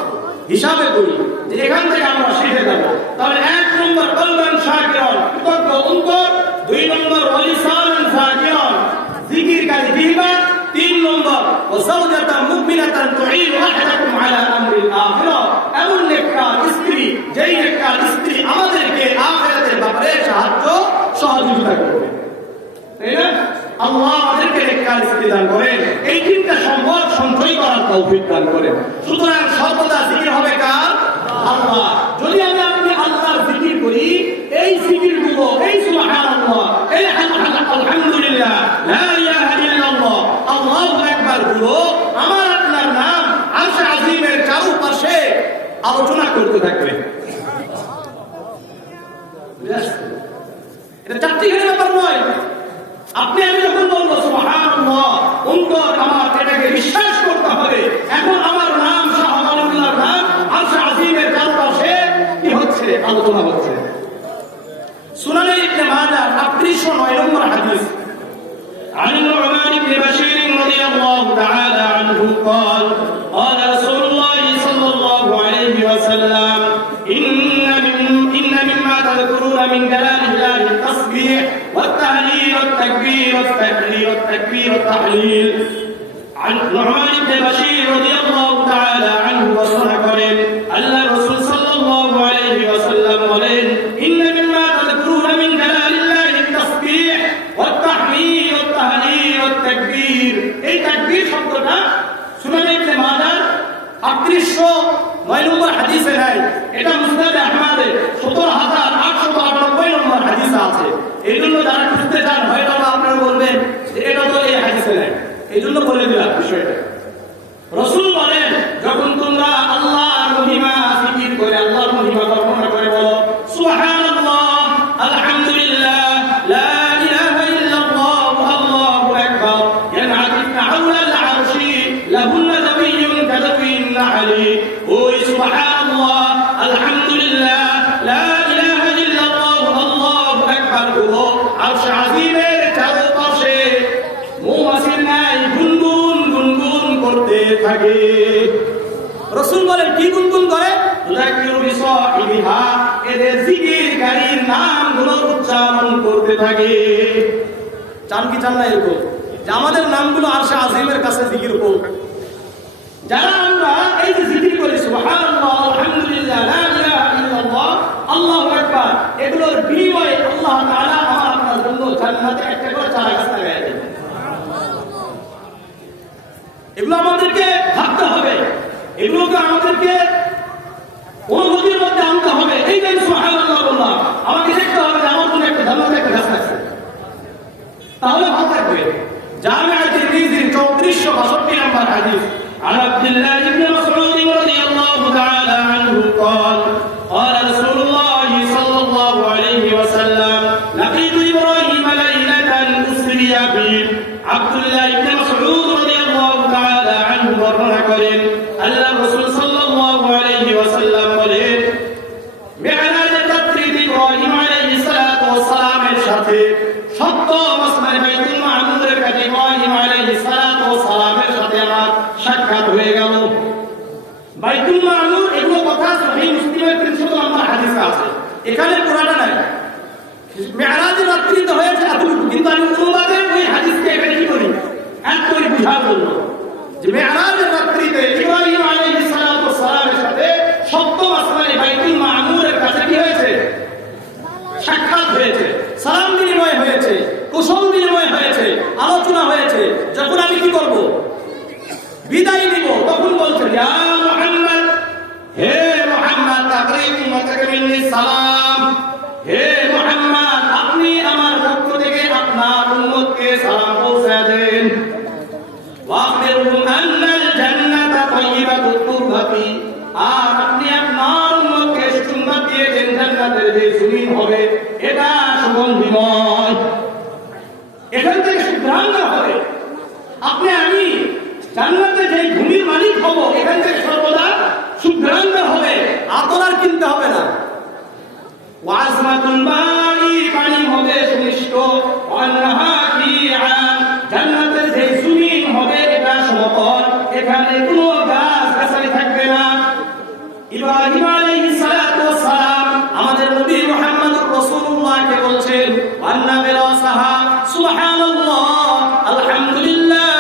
হিসাবে করি যে এখান থেকে আমরা শিখে যাব। তাহলে এক নম্বর কলবান শাকিরান, কৃতজ্ঞ অন্তর। দুই নম্বর ওয়ালিসানান যাকিরান, জিকিরকারী জিহ্বা। তিন নম্বর ওয়াজাওজাতান মুমিনাতান তুঈনু আহাদাকুম আলা আমরিল আখিরাহ, এমন নেককার স্ত্রী, যেই নেককার স্ত্রী আমাদেরকে আখিরাতের ব্যাপারে সাহায্য সহযোগিতা করবে। তাই না? আল্লাহ আমাদেরকে নেককার স্ত্রী দান করেন, এই তিনটা সম্পদ সঞ্চয় করার তৌফিক দান করেন। সুতরাং সর্বদা জিকির হবে কার? আল্লাহ। যদি আপনি আল্লাহর জিকির করি, এই জিকিরগুলো, এই সুবহানাল্লাহ, এই আলহামদুলিল্লাহ, লা ইলাহা ইল্লাল্লাহ, আল্লাহু আকবার গুলো আমার আপনার নাম আরশে আজিমের চারপাশে আলোচনা করতে থাকবে। এটা চারটিখানি ব্যাপার নয়। আপনি আমি যখন বলবো সুবহানাল্লাহ, অন্তর আমার এটাকে বিশ্বাস করতে হবে, এখন আমার নাম শাহ ওয়ালিউল্লাহর নাম আরশে আজিমের চারপাশে কি হচ্ছে? আলোচনা হচ্ছে। সুনানে ইবনে মাজাহ 3809 নম্বর হাদিস, عن النعمان بن بشير رضي الله تعالى عنه قال قال رسول الله صلى الله عليه وسلم إن مما تذكرون من كلام الله التسبيح والتهليل والتكبير والتحليل عن نعمان بن بشير رضي الله تعالى عنه وصحبه أن الرسول صلى الله عليه وسلم قال إن مما تذكرون من كلام الله التسبيح والتحليل والتكبير। এই তাকবীর শব্দটা সুনানে ইবনে মাজাহ 3809 নম্বর হাদিসে নাই, এটা মুসনাদে আহমদে 17898 নম্বর হাদিসে আছে। এই জন্য যারা খুঁজতে চান হয়তো আপনারা বলবেন যে এটা তো এই হাদিসে নাই, এই জন্য বলে দিলাম বিষয়টা। রাসূল বলেন, যখন তোমরা আল্লাহর মহিমা জিকির করে, আল্লাহর মহিমা বর্ণনা করে বলো সুবহানাল্লাহ, আলহামদুলিল্লাহ, লা ইলাহা ইল্লাল্লাহ, আল্লাহু আকবার, ইয়ানআতিফনা হাওলাল আরশি লাহুন্না যাবিয়্যুন কাযাবিয়্যিন নাহলি। ওই সুবহানাল্লাহ, আলহামদুলিল্লাহ, লা ইলাহা ইল্লাল্লাহ, আল্লাহু আকবার গুলো আরশে আজিমের চারপাশে মৌমাছির ন্যায় গুনগুন গুনগুন করতে থাকে। রাসূল বলেন কি গুনগুন করে? যাকিরু বিসাহিবিহা, এদের জিকিরকারীর নামগুলো উচ্চারণ করতে থাকে। চান কি চান না এরকম যে আমাদের নামগুলো আরশে আজিমের কাছে জিকির হোক? যারা আমরা এই যে জিকির করি সুবহানাল্লাহ, আলহামদুলিল্লাহ, লা ইলাহা ইল্লাল্লাহ, আল্লাহু আকবার, এগুলোর বিনিময়ে আল্লাহ তাআলা আমার আপনার জন্য জান্নাতে একটা করে চারা গাছ লাগায় দেন। এগুলো আমাদেরকে ভাবতে হবে, এগুলোকে আমাদেরকে অনুভূতির মধ্যে আনতে হবে। এই যে সুবহানাল্লাহ বললাম, আমাকে দেখতে হবে যে আমার জন্য একটা জান্নাতে একটা গাছ আছে, তাহলে ভালো থাকবে। জামিআ তিরমিজির 3462 নম্বর হাদিস, عن عبد الله بن مسعود رضي الله تعالى عنه قال قال رسول الله صلى الله عليه وسلم لقيت إبراهيم ليلة أسري بي। عبد الله بن مسعود رضي الله تعالى عنه বর্ণনা করেন, আল্লাহ রাসূল সাল্লাল্লাহু আলাইহি ওয়াসাল্লাম বলেন, মি'রাজের রাত্রি ইব্রাহিম আলাইহিস সালাতু ওয়াস সালামের সাথে সপ্তম আসমানে বাইতুল মামুরের কাছে ইব্রাহিম আলাইহিস সালাতু ওয়াস সালামের সাথে আমার সাক্ষাৎ হয়ে গেল। বাইতুল মামুর এগুলো কথা সহিহ মুসলিমের 300 নম্বর হাদিসে আছে, এখানে পুরাটা নাই। মি'রাজের রাত্রিতে হয়েছে এতটুকু, কিন্তু আমি অনুবাদে ওই হাদিসকে এখানে কি করি, এক করে বুঝার জন্য যে মি'রাজের রাত্রিতে ইব্রাহিম আলাইহিস সালাতু ওয়াস সালামের সাথে সপ্তম আসমানে বাইতুল মামুরের কাছে কি হয়েছে, সাক্ষাৎ হয়েছে, সালাম বিনিময় হয়েছে, কুশল বিনিময় হয়েছে, আলোচনা হয়েছে। যখন আমি কি করব, বিদায় নিব, তখন বলছেন সালাম পৌঁছে দেন ওয়াখবিরহুম আন্নাল জান্নাতা তাইয়্যিবাতুত তুরবাতি আর আপনি আপনার উম্মতকে সুসংবাদ দিয়ে দেন জান্নাতের যে জমিন হবে এটা সুগন্ধিময় এখান থেকে সুগন্ধ হবে আপনি আমি জান্নাতে যে ভূমির মালিক হব এখান থেকে সর্বদা সুগন্ধ হবে আতর কিনতে হবে না ওয়াজমাতুল মাই পানি হবে সুমিষ্ট ওয়ানহাকিআন জান্নাতের যে জমিন হবে এটা সমতল এখানে কোনো গাছ গাছালি থাকবে না ইব্রাহিম আলাইহিস সালাতু ওয়াস সালাম আমাদের নবী মুহাম্মদুর রাসূলুল্লাহকে বলছেন ওয়ান্না বিরাসাহা সুবহানাল্লাহ আলহামদুলিল্লাহ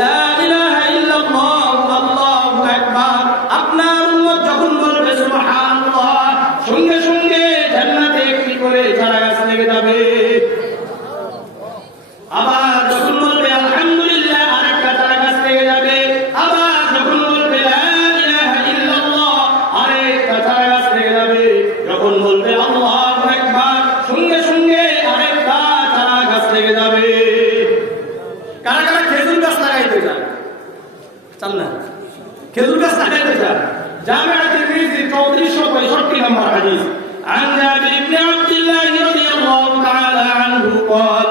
লা ইলাহা ইল্লাল্লাহ আল্লাহু আকবার আপনার উম্মত যখন বলবে সুবহানাল্লাহ সঙ্গে সঙ্গে জান্নাতে একটি করে চারা গাছ লেগে যাবে আবার যখন বলবে আলহামদুলিল্লাহ আরেকটা চারা গাছ লেগে যাবে আবার যখন বলবে লা ইলাহা ইল্লাল্লাহ আরেকটা চারা গাছ লেগে যাবে যখন বলবে আল্লাহু আকবার সঙ্গে সঙ্গে আরেকটা চারা গাছ লেগে যাবে কারা কারা খেজুর গাছ লাগাইতে চান চান না খেজুর গাছ লাগাইতে চান জামিআ তিরমিজি 3465 নম্বর হাদিস عن جابر بن عبد الله رضي الله تعالى عنه قال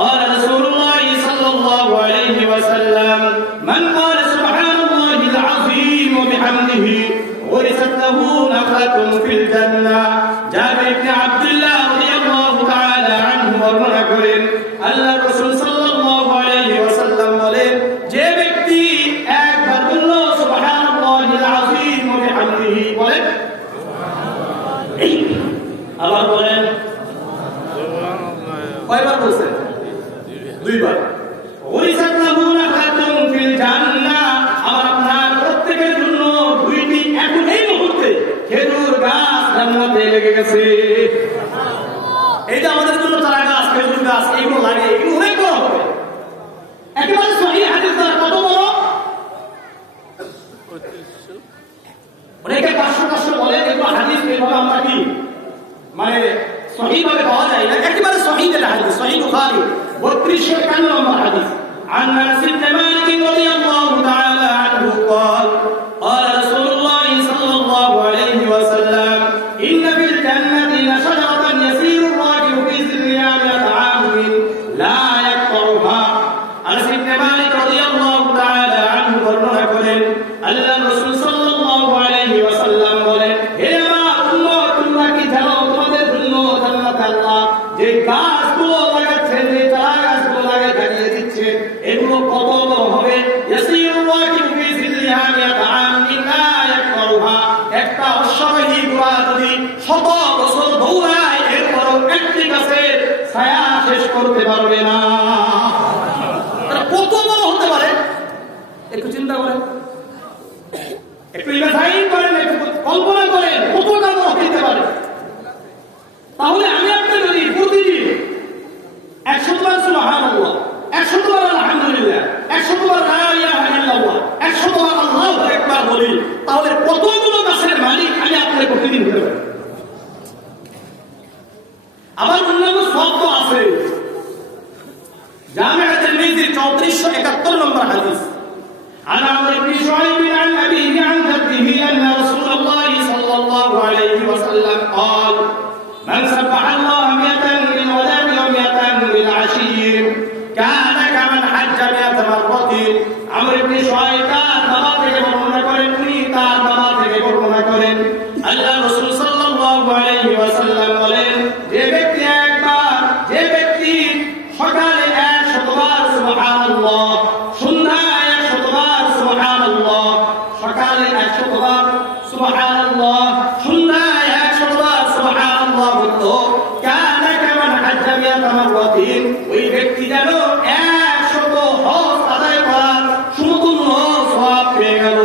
قال رسول الله صلى الله عليه وسلم من قال سبحان الله العظيم وبحمده غرست له نخلة في الجنة جابر بن عبد الله رضي الله تعالى عنه বর্ণনা করেন আল্লাহর রাসূল সাল্লাল্লাহু আলাইহি ওয়াসাল্লাম বলেন যে ব্যক্তি একবার বলল সুবহানাল্লাহিল আযীম ওয়া বিহামদিহি বলেন আবার বলেন কয়বার বলছেন দুইবার ওরিসাত লাহু নাখাতুন ফিল জান্নাহ আমার আপনার প্রত্যেকের জন্য দুইটি এখন এই মুহূর্তে খেজুর গাছ জান্নাতে লেগে গেছে এই যে আমাদের জন্য চারা গাছ খেজুর গাছ এইগুলো লাগে এগুলো অনেক বড় হবে একেবারে সহিহ হাদিস দ্বারা কত বড় অনেকে 500 বলে এগুলো হাদিস এইভাবে আমরা কি মানে সহিহ ভাবে পাওয়া যায় না একেবারে সহিহ যেটা হাদিস সহিহ বুখারী 3251 নম্বর হাদিস عن انس بن مالك رضي الله تعالى عنه قال قال رسول الله صلى الله عليه وسلم ان في الجنه لشجره يسير الراكب في ظلها 100 عام لا يقطعها انس بن مالك رضي الله تعالى عنه বর্ণনা করেন আল্লাহর রাসূল সাল্লাল্লাহু আলাইহি ওয়াসাল্লাম বলেন হে আমার উম্মত তোমরা কি জানো তোমাদের জন্য জান্নাত আল্লাহ যে গাছগুলো লাগাচ্ছেন যে চারা গাছগুলো লাগিয়ে দিচ্ছে এগুলো কত বড় হবে ইয়াসিরু রাকিবু ফি জিল্লিহা 100 আম লা ইয়াকরুহা একটা অশ্ববাহী ঘোড়া যদি 100 বছর দৌড়ায় এরপর একটি গাছের ছায়া শেষ করতে পারবে না কত বড় হতে পারে একটু চিন্তা করেন একটু ইমাজিন করেন একটু কল্পনা করেন কতটা বড় হতে পারে তাহলে আমি আপনি যদি প্রতিদিন 100 বার সুবহানাল্লাহ 100 বার আলহামদুলিল্লাহ 100 বার লা ইলাহা ইল্লাল্লাহ 100 বার আল্লাহু আকবার বলি তাহলে কতগুলো গাছের মালিক আমি আপনি প্রতিদিন হতে পারি আবার অন্যান্য শব্দ আছে জামিআ তিরমিজি 3471 নম্বর হাদিস عن عمرو بن شعيب عن أبيه عن جده أن رسول الله صلى الله عليه وسلم قال من سبح الله 100 بالغداة و100 بالعشي كان كمن حج 100 مرة عمرو بن شعيب তার বাবা থেকে বর্ণনা করেন তিনি তার বাবা থেকে বর্ণনা করেন আল্লাহ রাসূল সাল্লাল্লাহু আলাইহি ওয়াসাল্লাম বলেন যে ব্যক্তি সকালে 100 বার সুবহানাল্লাহ সন্ধ্যায় 100 বার সুবহানাল্লাহ সকালে 100 বার সুবহানাল্লাহ সন্ধ্যায় 100 বার সুবহানাল্লাহ বলতো কানা কামান হাজ্জা 100 মাররাতিন ওই ব্যক্তি যেন 100 হজ আদায় করার সমতুল্য সওয়াব পেয়ে গেল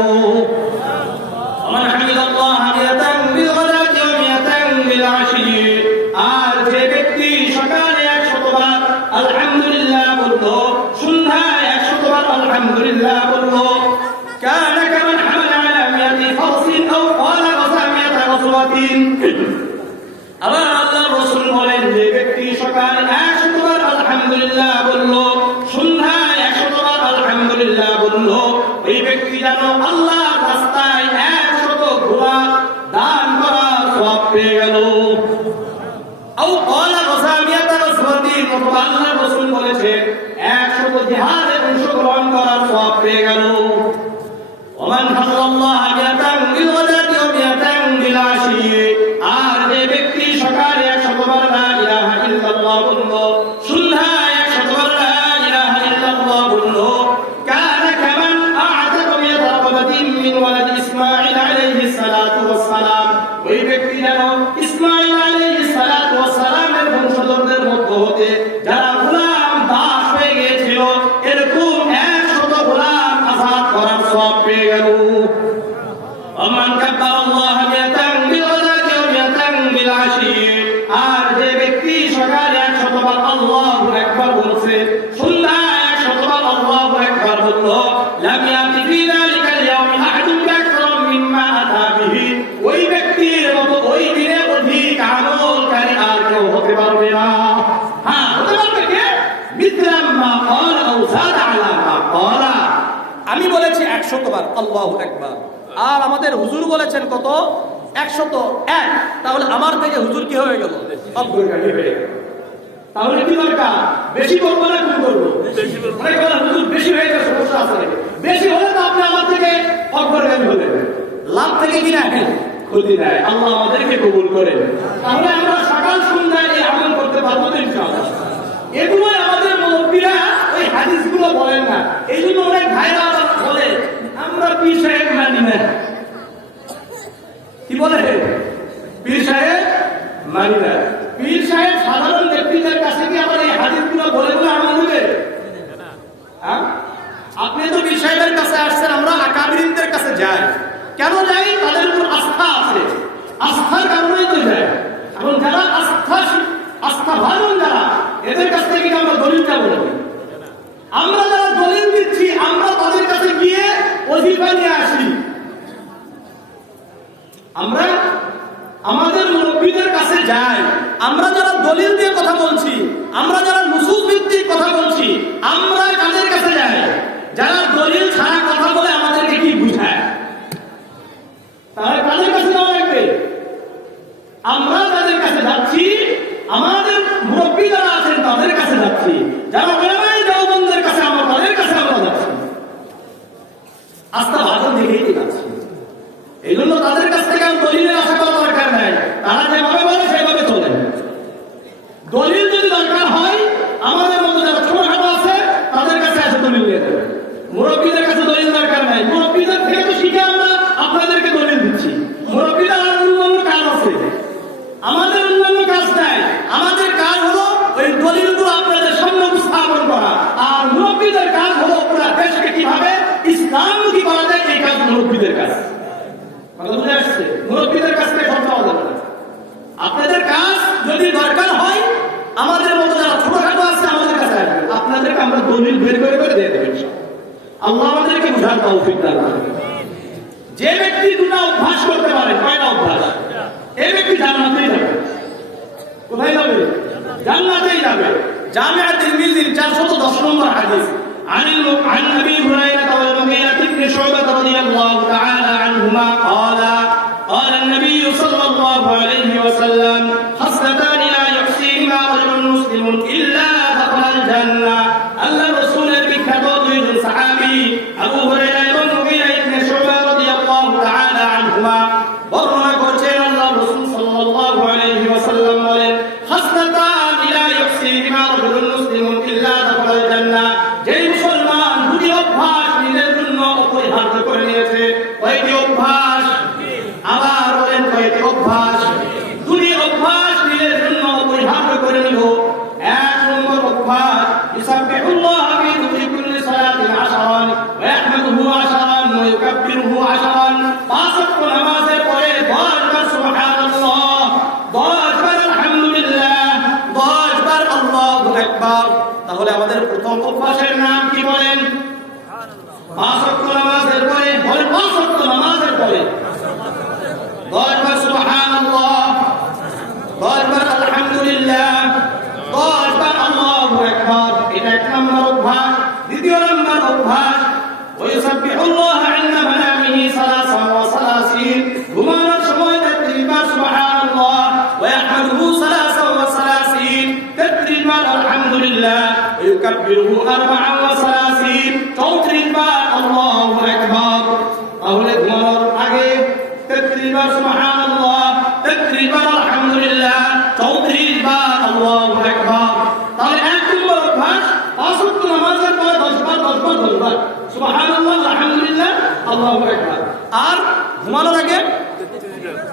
ومن حمد الله 100 بالغداة و100 بالعشي আর যে ব্যক্তি সকালে 100 বার আলহামদুলিল্লাহ বলতো সন্ধ্যায় 100 বার আলহামদুলিল্লাহ বলতো কানা কামান হামালা আলা 100 ফারসিন আও ক্বালা গাযা 100 গাযওয়াতিন আবার আল্লাহর রাসূল বলেন যে ব্যক্তি সকালে 100 বার আলহামদুলিল্লাহ বলল আল্লাহর রাস্তায় 100 ঘোড়া দান করা সওয়াব পেয়ে গেল। আও ক্বালা গযামিয়াত রাসূলুল্লাহ, অথবা আল্লাহর রাসূল বলেছে 100 জিহাদে অংশগ্রহণ করার সওয়াব পেয়ে গেল। ওমান হাল্লাল্লাহ মিয়াতান বিল গাদাতি ওয়া মিয়াতান বিল আশি, আর যে ব্যক্তি সকালে 100 বার লা ইলাহা ইল্লাল্লাহ বলল, সন্ধ্যায় 100 বার লা ইলাহা ইল্লাল্লাহ বলল, কানা কামান আ'তাকা মিন রাকাবাতিন মিন ওয়ালাদ ইসমাঈল আলাইহিস সালাতু ওয়াস সালাম, ওই ব্যক্তি যেন ইসমাঈল আলাইহিস সালাতু ওয়াস সালামের বংশধরদের মধ্য হতে যারা গোলাম দাস হয়ে গিয়েছিল এরকম 100 গোলাম আযাদ করার সওয়াব পেয়ে গেল। ওমান কাব্বারাল্লাহ মিয়াতান বিল গাদাতি ওয়া মিয়াতান বিল আশি, আর যে ব্যক্তি সকালে 100 বার আল্লাহু আকবার বলছে, সন্ধ্যায় 100 বার আল্লাহু আকবার বলল, লাম ইয়াতি ফি যালিকাল ইয়াউমি আহাদুন বিআকসার মিম্মা আতা বিহি, ওই ব্যক্তির মতো ওই দিনে অধিক আমলকারী আর কেউ হতে পারবে না। হ্যাঁ, হতে পারবে কে? মিথলাম মা ক্বালা আও যাদা আলা মা ক্বালা, আমি বলেছি 100 বার আল্লাহু আকবার, আর আমাদের হুজুর বলেছেন কত? 101। তাহলে আমার থেকে হুজুর কি হয়ে গেল? অগ্রগামী হয়ে গেল। তাহলে কি দরকার? বেশি করবো না কম করবো? অনেক বলে হুজুর বেশি হয়ে গেছে, সমস্যা আছে। বেশি হলে তো আপনি আমার থেকে অগ্রগামী হলেন, লাভ থেকে কি না ক্ষতি নাই। আল্লাহ আমাদেরকে কবুল করেন। তাহলে আমরা সকাল সন্ধ্যায় এই আমল করতে পারবো তো ইনশাআল্লাহ। এগুলো আমাদের মুরব্বীরা ওই হাদিসগুলো বলেন না, এই জন্য অনেক ভাইরা বলে আমরা পীর সাহেব মানি না। কি বলে? পীর সাহেব মানি না। পীর সাহেব সাধারণ ব্যক্তিদের কাছে কি আবার এই হাদিসগুলো বলে বলে আমল দেবে? আপনি তো পীর সাহেবের কাছে আসছেন, আমরা আকাবিরিনদের কাছে যাই। কেন যাই? তাদের উপর আস্থা আছে, আস্থার কারণেই তো যাই। এখন যারা আস্থা ভাজন যারা, এদের কাছ থেকে আমরা দলিল চাবো না। আমরা যারা দলিল দিচ্ছি আমরা তাদের কাছে গিয়ে ওজিফা নিয়ে আসি। আমরা আমাদের মুরব্বীদের কাছে যাই। আমরা যারা দলিল দিয়ে কথা বলছি, আমরা যারা নুসুস ভিত্তিক কথা বলছি, আমরা কাদের কাছে যাই? যারা দলিল ছাড়া কথা বলে আমাদেরকে কি বুঝায়, তাহলে কাদের কাছে যাওয়া লাগবে? আমরা যাদের কাছে যাচ্ছি, আমাদের মুরব্বী যারা আছেন তাদের কাছে যাচ্ছি। যারা ওলামায়ে দেওবন্দের কাছে, আমরা তাদের কাছে আমরা যাচ্ছি। আস্থা ভাজন দেখেই তো যাচ্ছি। এই জন্য তাদের কাছ থেকে দলিলের আশা করা দরকার নাই। তারা যেভাবে বলে সেভাবে চলেন। দলিল যদি দরকার হয়, আমাদের মধ্যে যারা ছোটখাটো আছে তাদের কাছে এসে দলিল নিয়ে দেবে। মুরব্বীদের কাছে দলিল দরকার নাই। মুরব্বীদের থেকে তো শিখে আমরা আপনাদেরকে দলিল দিচ্ছি। মুরব্বীরা আর অন্যান্য কাজ আছে, আমাদের অন্যান্য কাজ নাই। আমাদের কাজ হলো ওই দলিলগুলো আপনাদের সামনে উপস্থাপন করা, আর মুরব্বীদের কাজ হলো পুরো দেশকে কিভাবে ইসলামমুখী করা যায়, এই কাজ মুরব্বীদের কাজ। কথা বুঝে আসছে? মুরব্বীদের কাছ থেকে সব পাওয়া যাবে না। আপনাদের কাজ যদি দরকার হয়, আমাদের মতো যারা ছোটখাটো আছে আমাদের কাছে আসবে, আপনাদেরকে আমরা দলিল বের করে করে দিয়ে দেবেন। আল্লাহ আমাদেরকে বুঝার তৌফিক দান করুন। যে ব্যক্তি দুটো অভ্যাস করতে পারে, কয়টা অভ্যাস, এই ব্যক্তি জান্নাতেই যাবে। কোথায় যাবে? জান্নাতেই যাবে। জামিআ তিরমিজি 410 নম্বর হাদিস। عن أبي هريرة والمغيرة بن شعبة رضي الله تعالى عنهما قال قال النبي صلى الله عليه وسلم خصلتان لا يحصيهما رجل مسلم إلا دخل الجنة. الله رسول بكتاب صحابي أبو هريرة والمغيرة بن شعبة رضي الله تعالى عنهما বর্ণনা করছেন আল্লাহ রাসূল সাল্লাল্লাহু আলাইহি ওয়াসাল্লাম বলেন, খাসলাতান লা ইউহসিহিমা রাজুলুন মুসলিমুন ইল্লা দাখালাল জান্নাহ। যেই মুসলমান দুটি অভ্যাস নিজের জন্য অপরিহার্য করে নিয়েছে, কয়টি অভ্যাস? আবার বলেন কয়টি অভ্যাস? দুটি অভ্যাস নিজের জন্য অপরিহার্য করে নিল। এক নম্বর অভ্যাস, ইসাববিহুল্লাহ ফি কুল্লি সালাতিন আশরান ওয়া ইয়াহমাদুহু আশরান ওয়া ইউকাব্বিরুহু আশরান। পাঁচ ওয়াক্ত নামাজের পরে 10 বার সুবহানাল্লাহ, 10 বার আলহামদুলিল্লাহ, 10 বার আল্লাহু আকবার। তাহলে আমাদের প্রথম অভ্যাসের নাম কি বলেন? 5 ওয়াক্ত নামাজের পরে বলেন, 5 ওয়াক্ত নামাজের পরে 10 বার সুবহানাল্লাহ, 10 বার আলহামদুলিল্লাহ, 10 বার আল্লাহু আকবার। এটা এক নম্বর অভ্যাস। দ্বিতীয় নম্বর অভ্যাস, ওয়াইসাব্বিহুল্লাহ ইনদা يكبره 34 34 বার আল্লাহু আকবার। তাহলে ঘুমানোর আগে 33 বার সুবহানাল্লাহ, 33 বার আলহামদুলিল্লাহ, 34 বার আল্লাহু আকবার। তাহলে এক নম্বর অভ্যাস, 5 ওয়াক্ত নামাজের পরে 10 বার সুবহানাল্লাহ, আলহামদুলিল্লাহ, আল্লাহু আকবার। আর ঘুমানোর আগে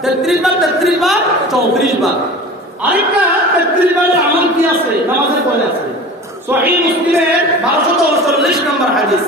33 বার 34 বার। আরেকটা 33 বারের আমল কি আছে নামাজের পরে আছে? সহিহ মুসলিমের 1239 নম্বর হাদিস।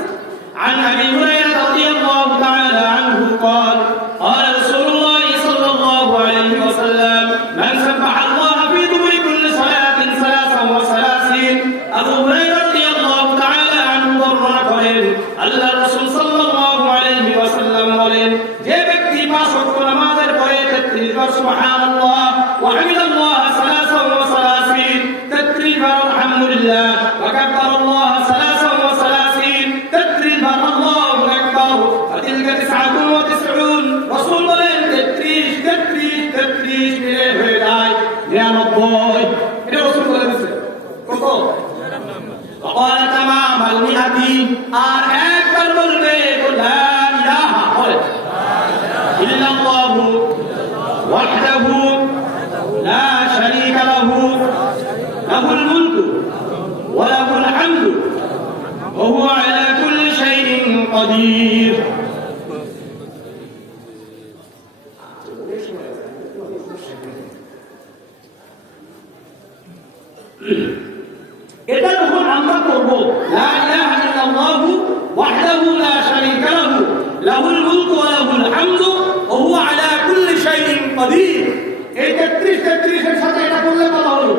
عن ابي هريره رضي الله تعالى عنه قال قال رسول الله صلى الله عليه وسلم من سبح الله في دبر كل صلاه 33 ابو هريره رضي الله تعالى عنه বর্ণনা করেন আল্লাহর রাসূল সাল্লাল্লাহু আলাইহি ওয়াসাল্লাম বলেন, যে ব্যক্তি 5 ওয়াক্ত নামাজের পরে 33 বার সুবহানাল্লাহ ওয়া হামিদাল্লাহ 33 33 বার আলহামদুলিল্লাহ ওয়া কাব্বারাল্লাহ 33 33 বার আল্লাহু আকবার ফাতিলকা 99 রাসূল বলেন 33 মিলে হয়ে যায় 99। এটা রাসূল বলেছে কত? وقال تمام المئة আর একবার বলবে লা ইলাহা ইল্লাল্লাহ ওয়াহদাহু লা শারীকা লাহু লাহুল মুলকু ওয়া লাহুল হামদু ওয়া হুয়া আলা কুল্লি শাইইন কাদির। এটা যখন আমরা করব লা ইলাহা ইল্লাল্লাহু ওয়াহদাহু লা শারীকা লাহু লাহুল মুলকু ওয়া লাহুল হামদু ওয়া হুয়া আলা কুল্লি শাইইন কাদির, এই 33 এর সাথে এটা করলে কত হলো?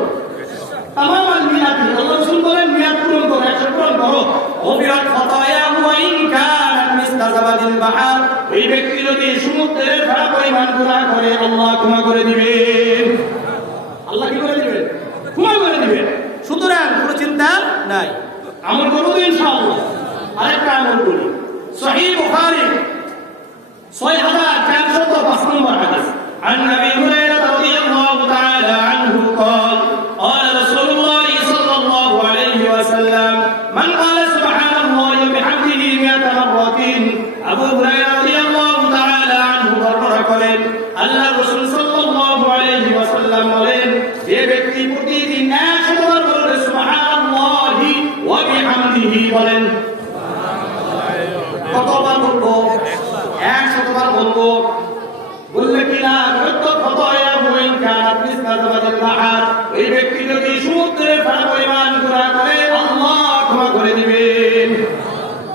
তামাম আল মিয়াতি। আল্লাহ রাসূল বলেন মিয়াত পূরণ করো, 100 পূরণ করো। ওবিরাত ফাতায়াহু ওয়া ইন কানাত মিসলা যাবাদিল বাহর, এই ব্যক্তি যদি সমুদ্রের ভাড়া পরিমাণ গুনাহ করে আল্লাহ ক্ষমা করে দিবেন। আল্লাহ কি করে দিবেন? ক্ষমা করে দিবেন। সুতরাং কোনো চিন্তা নাই, আমল করবো তো ইনশাআল্লাহ। আরেকটা আমল করি, সহিহ বুখারী 6405 নম্বর হাদিস। عن ابي هريره رضي الله تعالى عنه قال قال رسول الله صلى الله عليه وسلم من قال سبحان الله وبحمده 100 مرة ابو هريره رضي الله تعالى عنه বর্ণনা করেন আল্লাহর রাসূল সাল্লাল্লাহু আলাইহি ওয়াসাল্লাম বলেন, যে ব্যক্তি প্রতিদিন 100 বার বলবে সুবহানাল্লাহি ওয়া বিহামদিহি, বলেন কতবার বলবো? 100 বার বলবো। বললে কিনা ওই ব্যক্তি যদি সমুদ্রের ভাড়া পরিমাণ গুনাহ করে আল্লাহ ক্ষমা করে দিবেন।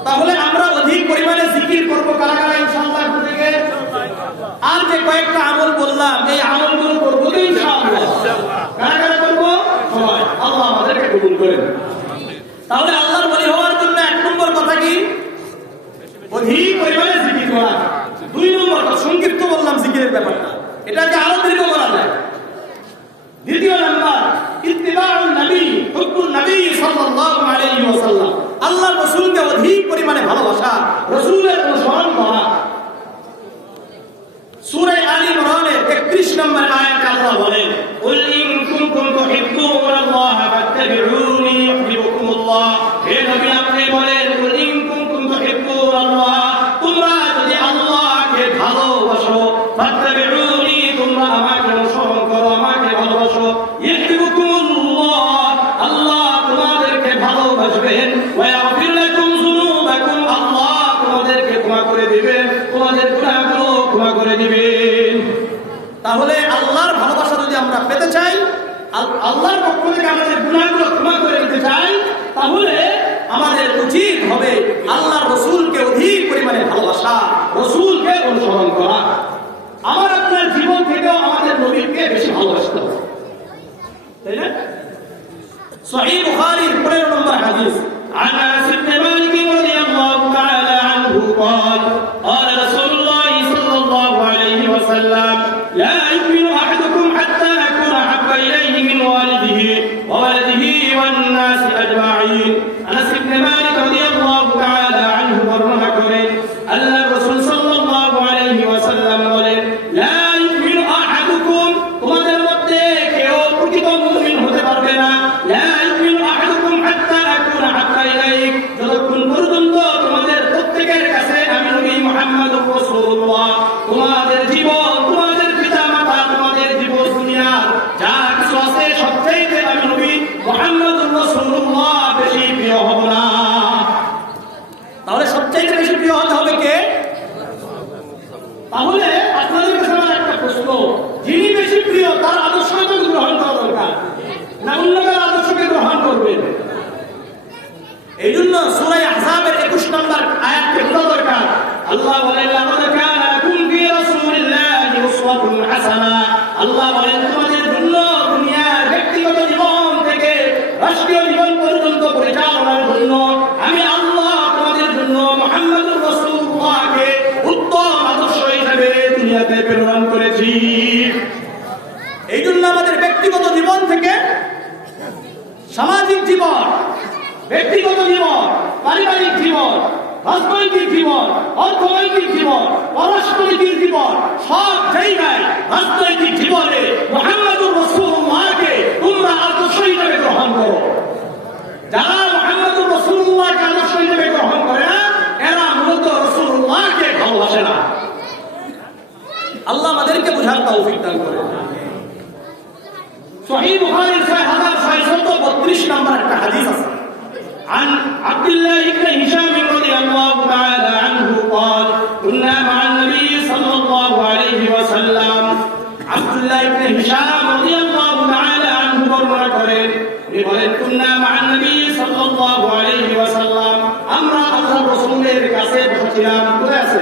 তাহলে আমরা অধিক পরিমাণে জিকির করবো কারা কারা ইনশাআল্লাহ থেকে? আর যে কয়েকটা আমল বললাম এই আমলগুলো করবো তো ইনশাআল্লাহ। কারা কারা করবো? সবাই। আল্লাহ আমাদেরকে কবুল করেন। তাহলে আল্লাহর ওলি হওয়ার জন্য 1 নম্বর কথা কি? অধিক পরিমাণে জিকির করা। 2 নম্বরটা সংক্ষিপ্ত বললাম জিকিরের ব্যাপারটা, এটাকে আরো দীর্ঘ করা যায়। দ্বিতীয় নাম্বার ইত্তিবাউন নবী, হুকুম নবী সাল্লাল্লাহু আলাইহি ওয়াসাল্লাম, আল্লাহর রাসূলকে অধিক পরিমাণে ভালোবাসা, রাসূলের অনুসরণ করা। সূরা আলী ইমরানের 31 নম্বর আয়াতে আল্লাহ বলেন, কুল ইন কুনতুম তুহিব্বুনাল্লাহ ফাত্তাবিউনি ইউহিব্বুকুমুল্লাহ। হে নবী আপনি বলেন, কুল ইন কুনতুম তুহিব্বুনাল্লাহ, তোমরা যদি আল্লাহকে ভালোবাসো, ফাত্তাবিউনি, তোমরা আমাকে অনুসরণ করো, আমাকে ভালোবাসো, ইউহিব্বুকুমুল্লাহ, আল্লাহ তোমাদেরকে ভালোবাসবেন, ওয়া ইয়াগফির লাকুম যুনুবাকুম, আল্লাহ তোমাদেরকে ক্ষমা করে দিবেন, তোমাদের গুনাহগুলো ক্ষমা করে দিবেন। তাহলে আল্লাহর ভালোবাসা যদি আমরা পেতে চাই, আল্লাহর পক্ষ থেকে আমাদের গুনাহগুলো ক্ষমা করে দিতে চাই, তাহলে আমাদের উচিত হবে আল্লাহর রাসূলকে অধিক পরিমাণে ভালোবাসা, রাসূলকে অনুসরণ করা। আমার আপনার জীবন থেকেও আমাদের নবীকে বেশি ভালোবাসতে হবে, তাই না? সহিহ বুখারীর 15 নম্বর হাদিস। عن انس بن مالك رضي الله تعالى عنه قال قال رسول الله صلى الله عليه وسلم لا يؤمن احدكم حتى اكون احب اليه من والده وولده والناس اجمعين। انس بن مالك رضي الله تعالى عنه বর্ণনা করেন আল্লাহর রাসূল সাল্লাল্লাহু আলাইহি ওয়াসাল্লাম বলেন, লা ইউমিনু আহাদুকুম, তোমাদের মধ্যে কেউ প্রকৃত মুমিন হতে পারবে না, লা ইউমিনু আহাদুকুম হাত্তা আকুনা তাহলে আপনাদের কাছে আমার একটা প্রশ্ন, যিনি বেশি প্রিয় তার আদর্শকে তো গ্রহণ করা দরকার না অন্য কারো আদর্শকে গ্রহণ করবেন? এই জন্য সূরা আহজাবের 21 নম্বর আয়াতকে বোঝা দরকার। আল্লাহ বলেন লাকাদ কানা লাকুম ফি রাসূলিল্লাহি উসওয়াতুন হাসানা। আল্লাহ বলেন তোমাদের জন্য দুনিয়ার ব্যক্তিগত জীবন থেকে রাষ্ট্রীয় জীবন পর্যন্ত পরিচালনার জন্য আমি আল্লাহ তোমাদের জন্য মুহাম্মদুর রাসূলুল্লাহকে উত্তম আদর্শ হিসেবে দুনিয়াতে প্রেরণ করেছি। এই জন্য আমাদের ব্যক্তিগত জীবন থেকে সামাজিক জীবন, ব্যক্তিগত জীবন, পারিবারিক জীবন, রাজনৈতিক জীবন, অর্থনৈতিক জীবন, পররাষ্ট্রনীতির জীবন, সব জায়গায় রাজনৈতিক জীবনে মুহাম্মদুর রাসূলুল্লাহকে তোমরা আদর্শ হিসেবে গ্রহণ করো। যারা মুহাম্মদুর রাসূলুল্লাহকে আদর্শ হিসেবে গ্রহণ করে না, এরা মূলত রাসূলুল্লাহকে ভালোবাসে না। আল্লাহ আমাদেরকে বোঝার তৌফিক দান করে। সহিহ বুখারীর 6632 নম্বর একটা হাদিস আছে। عن عبد الله بن هشام رضي الله تعالى عنه قال كنا مع النبي صلى الله عليه وسلم عبد الله بن هشام رضي الله تعالى عنه বর্ণনা করেন বলেন كنا مع النبي صلى الله عليه وسلم আমরা আল্লাহর রাসূলের কাছে বসেছিলাম। কোথায় আছে?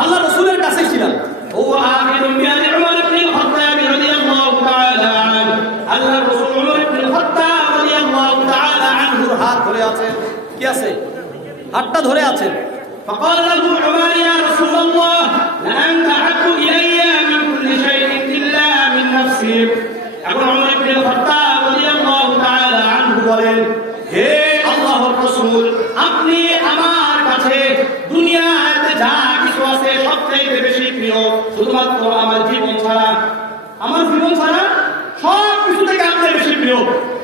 আল্লাহর রাসূলের কাছে ছিলাম। هو آخر بيد عمر بن الخطاب رضي الله تعالى عنه আল্লাহর রাসূল উমর ইবনে খাত্তাব রাদিয়াল্লাহু তাআলা আনহুর হাত ধরে আছেন। কি আছে? হাতটা ধরে আছেন। فقال له عمر يا رسول الله لأنت أحب إلي من كل شيء إلا من نفسي। এখন উমর ইবনে খাত্তাব রাদিয়াল্লাহু তাআলা আনহু বলেন, হে আল্লাহর রাসূল, আপনি আমার কাছে দুনিয়াতে যা কিছু আছে সবচেয়ে বেশি প্রিয়, শুধুমাত্র আমার জীবন ছাড়া। আমার জীবন ছাড়া সব কিছু থেকে আপনি বেশি প্রিয়।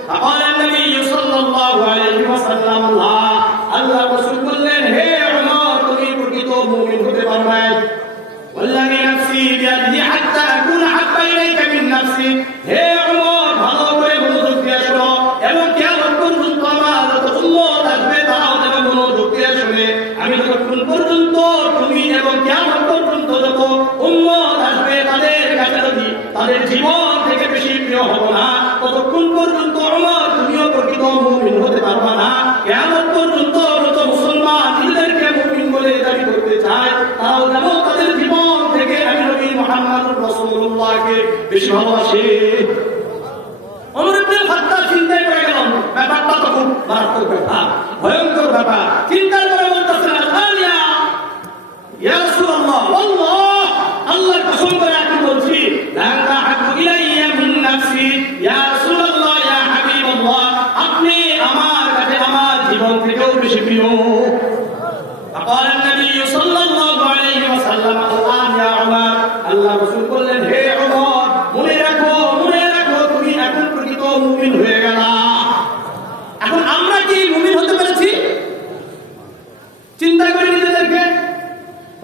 فقال النبي صلى الله عليه وسلم لا। আল্লাহ রাসূল বললেন, হে উমর, তুমি প্রকৃত মুমিন হতে পারবে না। والذي نفسي بيده حتى أكون أحب إليك من نفسي। হে উমর, ভালো করে মনোযোগ দিয়ে শোনো এবং কিয়ামত পর্যন্ত আমার যত উম্মত আসবে তারাও যেন মনোযোগ দিয়ে শুনে। আমি যতক্ষণ পর্যন্ত তুমি এবং কিয়ামত পর্যন্ত যত উম্মত আসবে তাদের কাছে যদি তাদের জীবন থেকে বেশি প্রিয় হবো না, ততক্ষণ পর্যন্ত উমর তুমিও প্রকৃত মুমিন হতে পারবা না। কিয়ামত পর্যন্ত যত মুসলমান নিজেদেরকে মুমিন বলে দাবি করতে চায় তারাও যেন তাদের জীবন থেকে আমি নবী মুহাম্মদুর রাসূলুল্লাহকে বেশি ভালোবাসে। ওমর ইবনে খাত্তাব চিন্তায় পড়ে গেলেন, ব্যাপারটা তো খুব মারাত্মক ব্যাপার, ভয়ঙ্কর ব্যাপার। চিন্তা করে বলতেছেন, আল্লাহ ইয়া রাসূলুল্লাহ, আল্লাহ আল্লাহর কসম করে আমি বলছি, লা তাহাব্বু ইলাইয়া মিন নাফসি ইয়া রাসূলুল্লাহ ইয়া হাবিবাল্লাহ, আপনি আমার কাছে আমার জীবন থেকেও বেশি প্রিয়। فقال النبي صلى الله عليه وسلم الآن يا عمر। আল্লাহ রাসূল বললেন, হে উমর, মনে রাখো তুমি এখন প্রকৃত মুমিন হয়ে গেলা। এখন আমরা কি মুমিন হতে পেরেছি? চিন্তা করে নিজেদেরকে।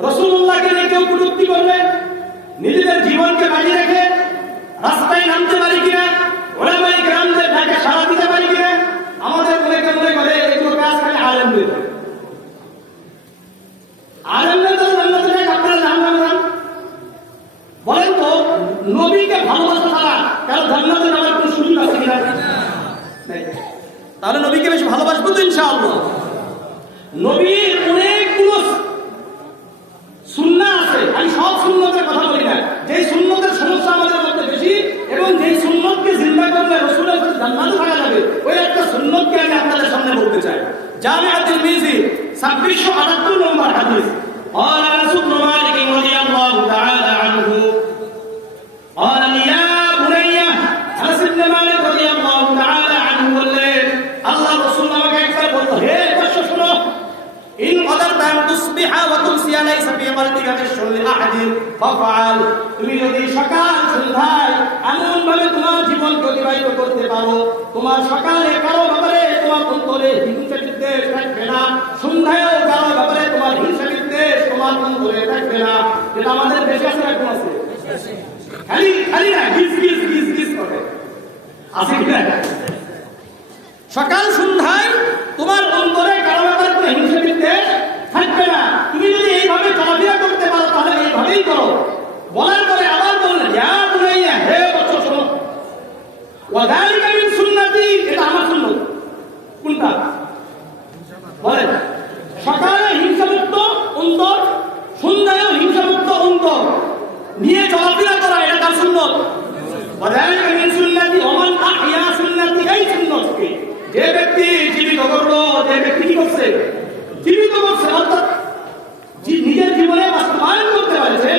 রাসূলুল্লাহকে নিয়ে কেউ কটূক্তি করবে, নিজেদের জীবনকে বাজি রেখে রাস্তায় নামতে পারি কিনা, ওলামায়ে কেরামদের ডাকে সাড়া দিতে পারি কিনা? আমাদের মনে করে এগুলো কাজ করে আলেমদের। আলেমদের তো জান্নাতে যায়, আপনারা জাহান্নামে যান। বলেন তো, নবীকে ভালোবাসা ছাড়া কারো জান্নাতে যাওয়ার কোনো সুযোগ আছে কিনা? তাহলে নবীকে বেশি ভালোবাসবো তো ইনশাআল্লাহ। নবীর অনেকগুলো সুন্নাহ আছে, আমি সব সুন্নতের কথা বলি না। যেই সুন্নতের সমস্যা আমাদের মধ্যে বেশি এবং যেই সুন্নতকে জিন্দা করলে রাসূলের কাছে জান্নাতে থাকা যাবে, ওই একটা সুন্নতকে আমি আপনাদের সামনে বলতে চাই। জামিআ তিরমিজি 2678 নম্বর হাদিস। قال انس بن مالك رضي الله تعالى عنه قال لي يا بني انس بن مالك رضي الله تعالى عنه বললেন, আল্লাহ রাসূল আমাকে একবার বলল, হে বৎস শোনো, ইন قدرت ان تصبح وتمسي ليس في قلبك غش لاحد فافعل। তুমি যদি সকাল সন্ধ্যায় এমন ভাবে তোমার জীবনকে অতিবাহিত করতে পারো, তোমার সকালে কারো ব্যাপারে তোমার অন্তরে হিংসা বিদ্বেষ থাকবে না, সন্ধ্যায়ও কারো ব্যাপারে তোমার হিংসা বিদ্বেষ তোমার অন্তরে থাকবে না। যেটা আমাদের দেশে আছে, এখন আছে, খালি না গিজ করে আছে কিনা? সকাল সন্ধ্যায় তোমার অন্তরে কারো ব্যাপারে কোনো হিংসা বিদ্বেষ থাকবে না। তুমি যদি এইভাবে চলাফেরা করতে পারো তাহলে এইভাবেই করো। বলার পরে আবার বললেন ইয়া বুনাইয়া, হে বাচ্চা শোনো, ওয়াযালিকা মিন সুন্নতি, এটা আমার সুন্নাত। কোনটা বলেন? সকালে হিংসামুক্ত অন্তর, সন্ধ্যায়ও হিংসামুক্ত অন্তর নিয়ে চলাফেরা করা, এটা তার সুন্নাত। ওয়াযালিকা মিন সুন্নতি ওমান আহইয়া সুন্নতি, এই সুন্নাতকে যে ব্যক্তি জীবিত করলো, যে ব্যক্তি কি করছে? জীবিত করছে, অর্থাৎ নিজের জীবনে বাস্তবায়ন করতে পারছে।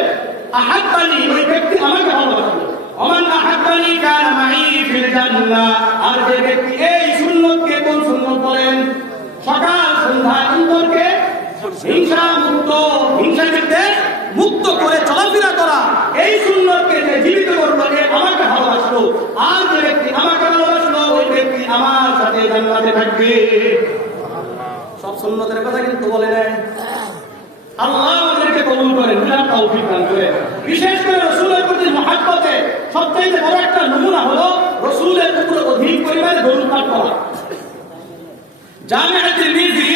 আহাব্বানি, ওই ব্যক্তি আমাকে ভালোবাসলো। ওমান আহাব্বানি কানা মাই ফিল জান্নাহ, আর যে ব্যক্তি এই সুন্নতকে, কোন সুন্নত বলেন? সকাল সন্ধ্যা অন্তরকে হিংসা মুক্ত, হিংসা থেকে মুক্ত করে চলাফেরা করা, এই সুন্নতকে যে জীবিত করলো, এ আমাকে ভালোবাসলো। আর যে ব্যক্তি আমাকে ভালোবাসলো, ওই ব্যক্তি আমার সাথে জান্নাতে থাকবে। সব সুন্নতের কথা কিন্তু বলে নেয়। আল্লাহ আমাদেরকে কবুল করেন, বুঝার তৌফিক দান করেন। বিশেষ করে রাসূলের প্রতি মহব্বতে সবচেয়ে বড় একটা নমুনা হলো রাসূলের উপর অধিক পরিমাণে দরুদ পাঠ করা। জামি' তিরমিজি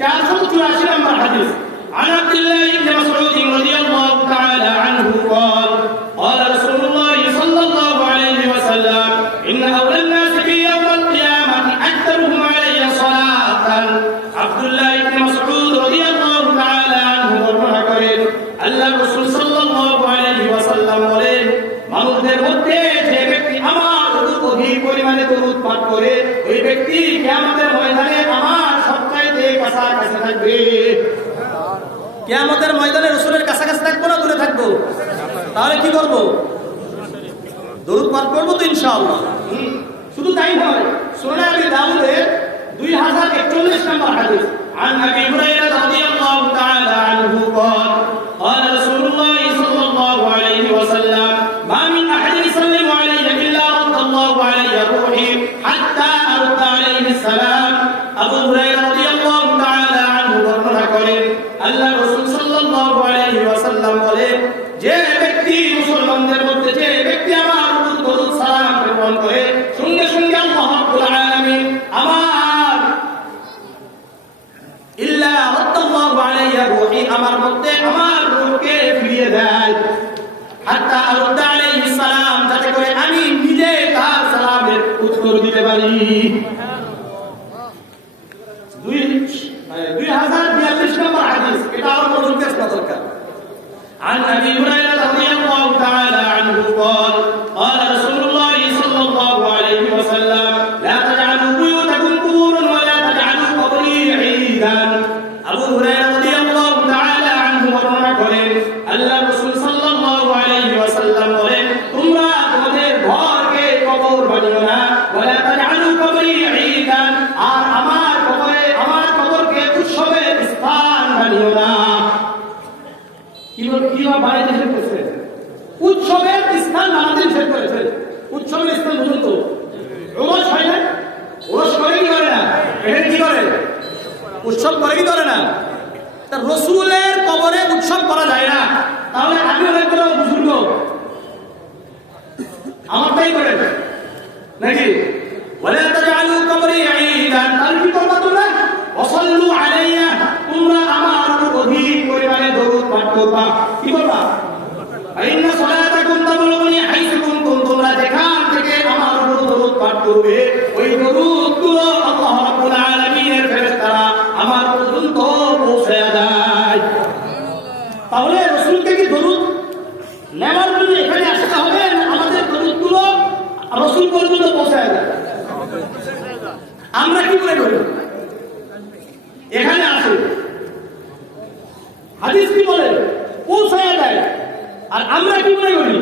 484 নম্বর হাদিস, عن عبد الله بن مسعود رضي الله تعالى عنه قال قال رسول الله صلى الله عليه وسلم إن أولى الناس في يوم القيامة أكثرهم علي صلاة। عبد الله بن مسعود رضي الله تعالى عنه বর্ণনা করেন, আল্লাহ রাসূল সাল্লাল্লাহু আলাইহি ওয়াসাল্লাম বলেন, মানুষদের মধ্যে যে ব্যক্তি আমার উপর অধিক পরিমাণে দরুদ পাঠ করে, ওই ব্যক্তি কিয়ামতের ময়দানে আমার সবচাইতে কাছাকাছি থাকবে। কিয়ামতের ময়দানে রাসূলের কাছাকাছি থাকবো না দূরে থাকবো? তাহলে কি করব? দরুদ পাঠ করবো তো ইনশাআল্লাহ। শুধু তাই নয়, সুনান আবি দাউদে 2041 নম্বর হাদিস, عن أبي هريرة رضي الله تعالى عنه قال قال رسول الله صلى الله عليه وسلم ما من أحد يسلم علي إلا رد الله علي روحي حتى أرد عليه السلام। أبو هريرة رضي الله تعالى عنه বর্ণনা করেন, আল্লাহ রাসূল সাল্লাল্লাহু আলাইহি ওয়াসাল্লাম বলেন, যে ব্যক্তি মুসলমানদের মধ্যে যে ব্যক্তি আমার উপর দরুদ সালাম প্রেরণ করে, সঙ্গে সঙ্গে আল্লাহ রাব্বুল আলামিন আমার ইল্লা রাদ্দাল্লাহু আলাইহি রূহি, আমার মধ্যে আমার রূহকে ফিরিয়ে দেয়। হাত্তা আরুদ্দা আলাইহিস সালাম, যাতে করে আমি নিজে তার সালামের উত্তর দিতে পারি। 2042 নম্বর হাদিস, এটা আরো মনোযোগ দিয়ে শোনা দরকার। عن أبي هريرة رضي الله تعالى عنه قال قال رسول الله صلى الله عليه وسلم لا تجعلوا بيوتكم قبورا ولا تجعلوا قبري عيدا। আবু হুরায়রা রাদিয়াল্লাহু তাআলা আনহু বর্ণনা করেন, আল্লাহ রাসূল সাল্লাল্লাহু আলাইহি ওয়াসাল্লাম বলেন, তোমরা তোমাদের ঘরকে কবর বানিও না, ওয়ালা তাজআলু কবরি ঈদান, আর আমার কবরকে উৎসবের স্থান বানিও না। কিভাবে বানাইতে নিষেধ করেছে? উৎসবের স্থান বানাতে নিষেধ করেছে। উৎসবের স্থান বুঝুন তো, ওরস হয় না? ওরস করে কি করে না? এটা কি করে? উৎসব করে কি করে না? তা রাসূলের কবরে উৎসব করা যায় না, তাহলে আমি অনেক বড় বুজুর্গ, আমারটাই করেন নাকি? ওয়ালা তাজআলু কবরি ঈদান, তাহলে কি করবা তোমরা? ওয়াসাল্লু আলাইয়া, তোমরা আমার উপর অধিক পরিমাণে দরুদ পাঠ করবা। কি করবা? ইন্না সালাতাকুম তাবলুগুনি হাইসু কুনতুম, তোমরা যেখান থেকে আমার উপর দরুদ পাঠ করবে, ওই দরুদগুলো আল্লাহ রাব্বুল আলামিনের ফেরেশতারা আমার পর্যন্ত পৌঁছে দেয়। তাহলে রাসূলকে কি দরুদ নেওয়ার জন্য এখানে আসতে হবে, না আমাদের দরুদগুলো রাসূল পর্যন্ত পৌঁছে দেয়? আমরা কি করে করি? এখানে আসুন, হাদিস কি বলে? পৌঁছায় দেয়। আর আমরা কি মনে করি?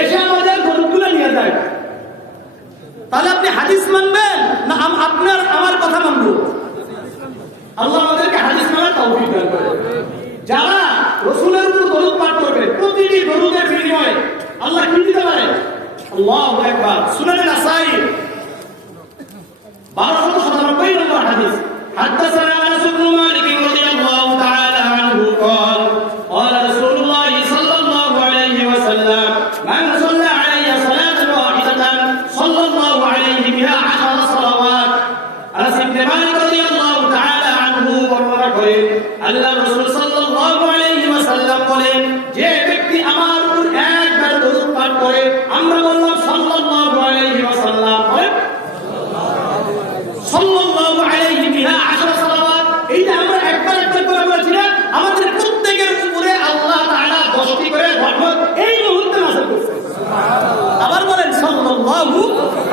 এসে আমাদের দরুদগুলো নিয়ে যায়। তাহলে আপনি হাদিস মানবেন না আপনার আমার কথা মানবো? আল্লাহ আমাদেরকে হাদিস মানার তৌফিক দান করে। যারা রাসূলের উপর দরুদ পাঠ করবে, প্রতিটি দরুদের বিনিময়ে আল্লাহ কি দিতে পারে? আল্লাহু আকবার। সুনান নাসাই 1297 নম্বর হাদিস, حدثنا انس بن مالك رضي الله تعالى عنه قال قال رسول الله صلى الله عليه وسلم من صلى علي صلاة واحدة صلى الله عليه بها 10 صلوات। انس بن مالك رضي الله تعالى عنه বর্ণনা করেন, আল্লাহ রাসূল সাল্লাল্লাহু আলাইহি ওয়াসাল্লাম বলেন, যে ব্যক্তি আমার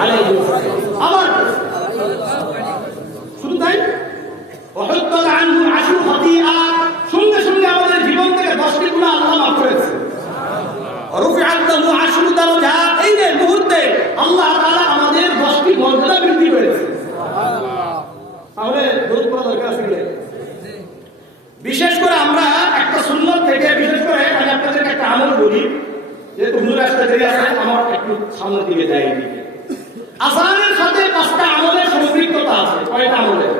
আলাইহি ওয়াসাল্লাম। আমার শুধু তাই, ওয়াহুত্তাল আনহু আশু খাতিআত, সঙ্গে সঙ্গে আমাদের জীবন থেকে 10টি গুনাহ আল্লাহ মাফ করেছে। রুফিআত লাহু আশরু দারাজাত, এই যে মুহূর্তে আল্লাহ তাআলা আমাদের 10টি মর্যাদা বৃদ্ধি করেছে। তাহলে দরুদ পড়া দরকার আছে কি? বিশেষ করে আমরা একটা সুন্নাত থেকে, বিশেষ করে আমি আপনাদেরকে একটা আমল বলি, যেহেতু হুজুর আসতে দেরি আছে, আমার একটু সামনের দিকে যাই। আযানের সাথে 5টা আমলের সম্পৃক্ততা আছে। কয়টা আমলের?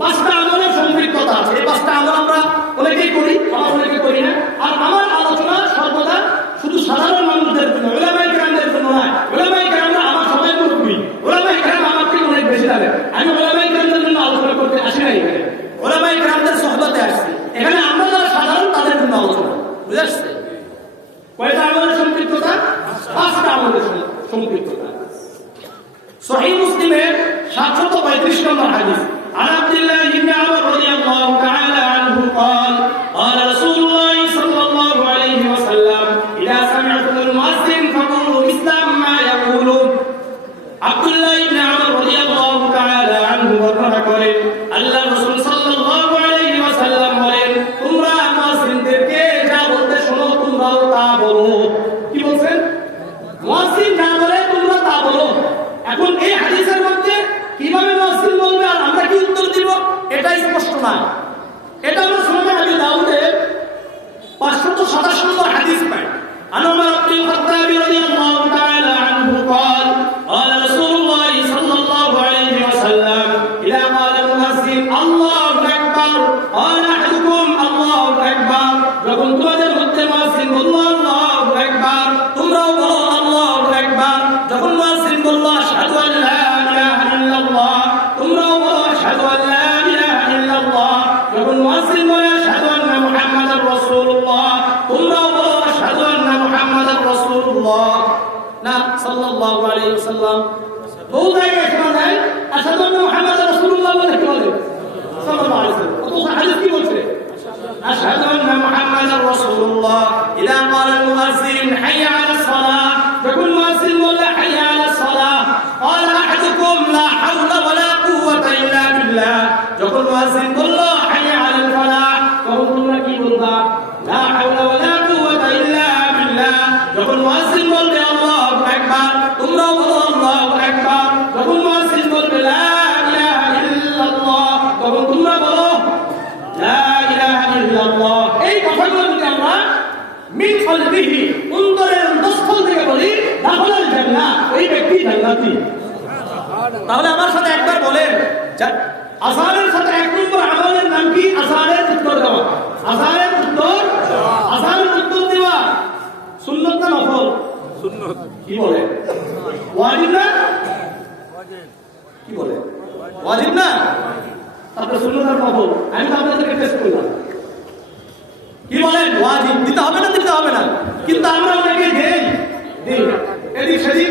5টা আমলের সম্পৃক্ততা আছে। এই 5টা আমল আমরা অনেকেই করি, আমরা অনেকে করি না। আর আমার আলোচনা সর্বদা শুধু সাধারণ মানুষদের জন্য, উলামায়ে কেরামদের জন্য নয়। উলামায়ে কেরামরা আমার সবাই মুরব্বি, উলামায়ে কেরাম আমার থেকে অনেক বেশি জানে। আমি উলামায়ে কেরামদের জন্য আলোচনা করতে আসি না এখানে, উলামায়ে কেরামদের সোহবতে আসছি। এখানে আমরা যারা সাধারণ তাদের জন্য আলোচনা, বুঝে আসছে? কয়টা আমলের সম্পৃক্ততা? 5টা আমলের সম্পৃক্ততা। সহিহ মুসলিমের 735 নম্বর হাদিস, عن عبد الله بن عمر رضي الله تعالى عنه قال قال رسول الله صلى الله عليه وسلم إذا سمعتم المؤذن فقولوا مثل ما يقول। আব্দুল্লাহ ইবনে আমর রাদিয়াল্লাহু তাআলা আনহু বর্ণনা করেন, আল্লাহ রাসূল সাল্লাল্লাহু আলাইহি ওয়াসাল্লাম বলেন, তোমরা মুয়াজ্জিনদেরকে যা বলতে শোনো তোমরাও তা বলো। কি বলছেন? মুয়াজ্জিন যা বলে তোমরা তা বলো। এখন এই হাদিসের মধ্যে কিভাবে মুয়াজ্জিন বলবে আর আমরা কি উত্তর দিব এটা স্পষ্ট না। এটা আমরা সুনানে আবি দাউদের 527 নম্বর হাদিস পাই। عن عمر بن الخطاب رضي الله تعالى عنه قال قال رسول الله صلى الله عليه وسلم إذا قال المؤذن الله أكبر قال أحدكم الله أكبر، যখন তোমাদের মধ্যে মুয়াজ্জিন বলল আল্লাহু আকবার তোমরাও বলো আল্লাহু আকবার। যখন মুয়াজ্জিন বলল আশহাদু আল লা ইলাহা ইল্লাল্লাহ তোমরাও বলো আশহাদু আল লা ইলাহা ইল্লাল্লাহ। যখন মুয়াজ্জিন বলে আশহাদু আন্না মুহাম্মাদার রাসূলুল্লাহ তোমরাও বলো আশহাদু আন্না মুহাম্মাদার রাসূলুল্লাহ। না সাল্লাল্লাহু আলাইহি ওয়াসাল্লাম বহু জায়গায় শোনা যায় আশহাদু আন্না মুহাম্মাদার রাসূলুল্লাহ বলে কি বলে সাল্লাল্লাহু আলাইহি ওয়াসাল্লাম। অথচ হাদিস কি বলছে? আশহাদু আন্না মুহাম্মাদার রাসূলুল্লাহ। ইযা ক্বালা আল-মুয়াজ্জিন হাইয়া আলাস সালাহ, যখন মুয়াজ্জিন বলে হাইয়া আলাস সালাহ ক্বালা আহাদুকুম লা হাওলা ওয়ালা কুওয়াতা ইল্লা বিল্লাহ। যখন মুয়াজ্জিন বলল হাইয়া আলাল ফালাহ তখন তোমরা কি বলবা? লা হাওলা ওয়ালা কুওয়াতা ইল্লা বিল্লাহ। যখন মুয়াজ্জিন বলবে আল্লাহু আকবার তোমরাও বলো আল্লাহু আকবার। যখন মুয়াজ্জিন বলবে লা ইলাহা ইল্লাল্লাহ তখন তোমরা বলো লা ইলাহা ইল্লাল্লাহ। এই কথাগুলো যদি আমরা মিন কলবিহি অন্তরের অন্তঃস্থল থেকে বলি দাখালাল জান্নাহ, ওই ব্যক্তি জান্নাতি। তাহলে আমার সাথে একবার বলেন, আযানের সাথে 1 নম্বর আমলের নাম কি? আযানের উত্তর দেওয়া। আযানের উত্তর, আযানের উত্তর দেওয়া সুন্নাত না নফল? সুন্নাত। কি বলে? ওয়াজিব না? কি বলে? ওয়াজিব না? তারপরে সুন্নাত আর নফল আমি তো আপনাদেরকে টেস্ট করলাম। কি বলেন? ওয়াজিব। দিতে হবে না? দিতে হবে না। কিন্তু আমরা অনেকে দেই না, এদিক সেদিক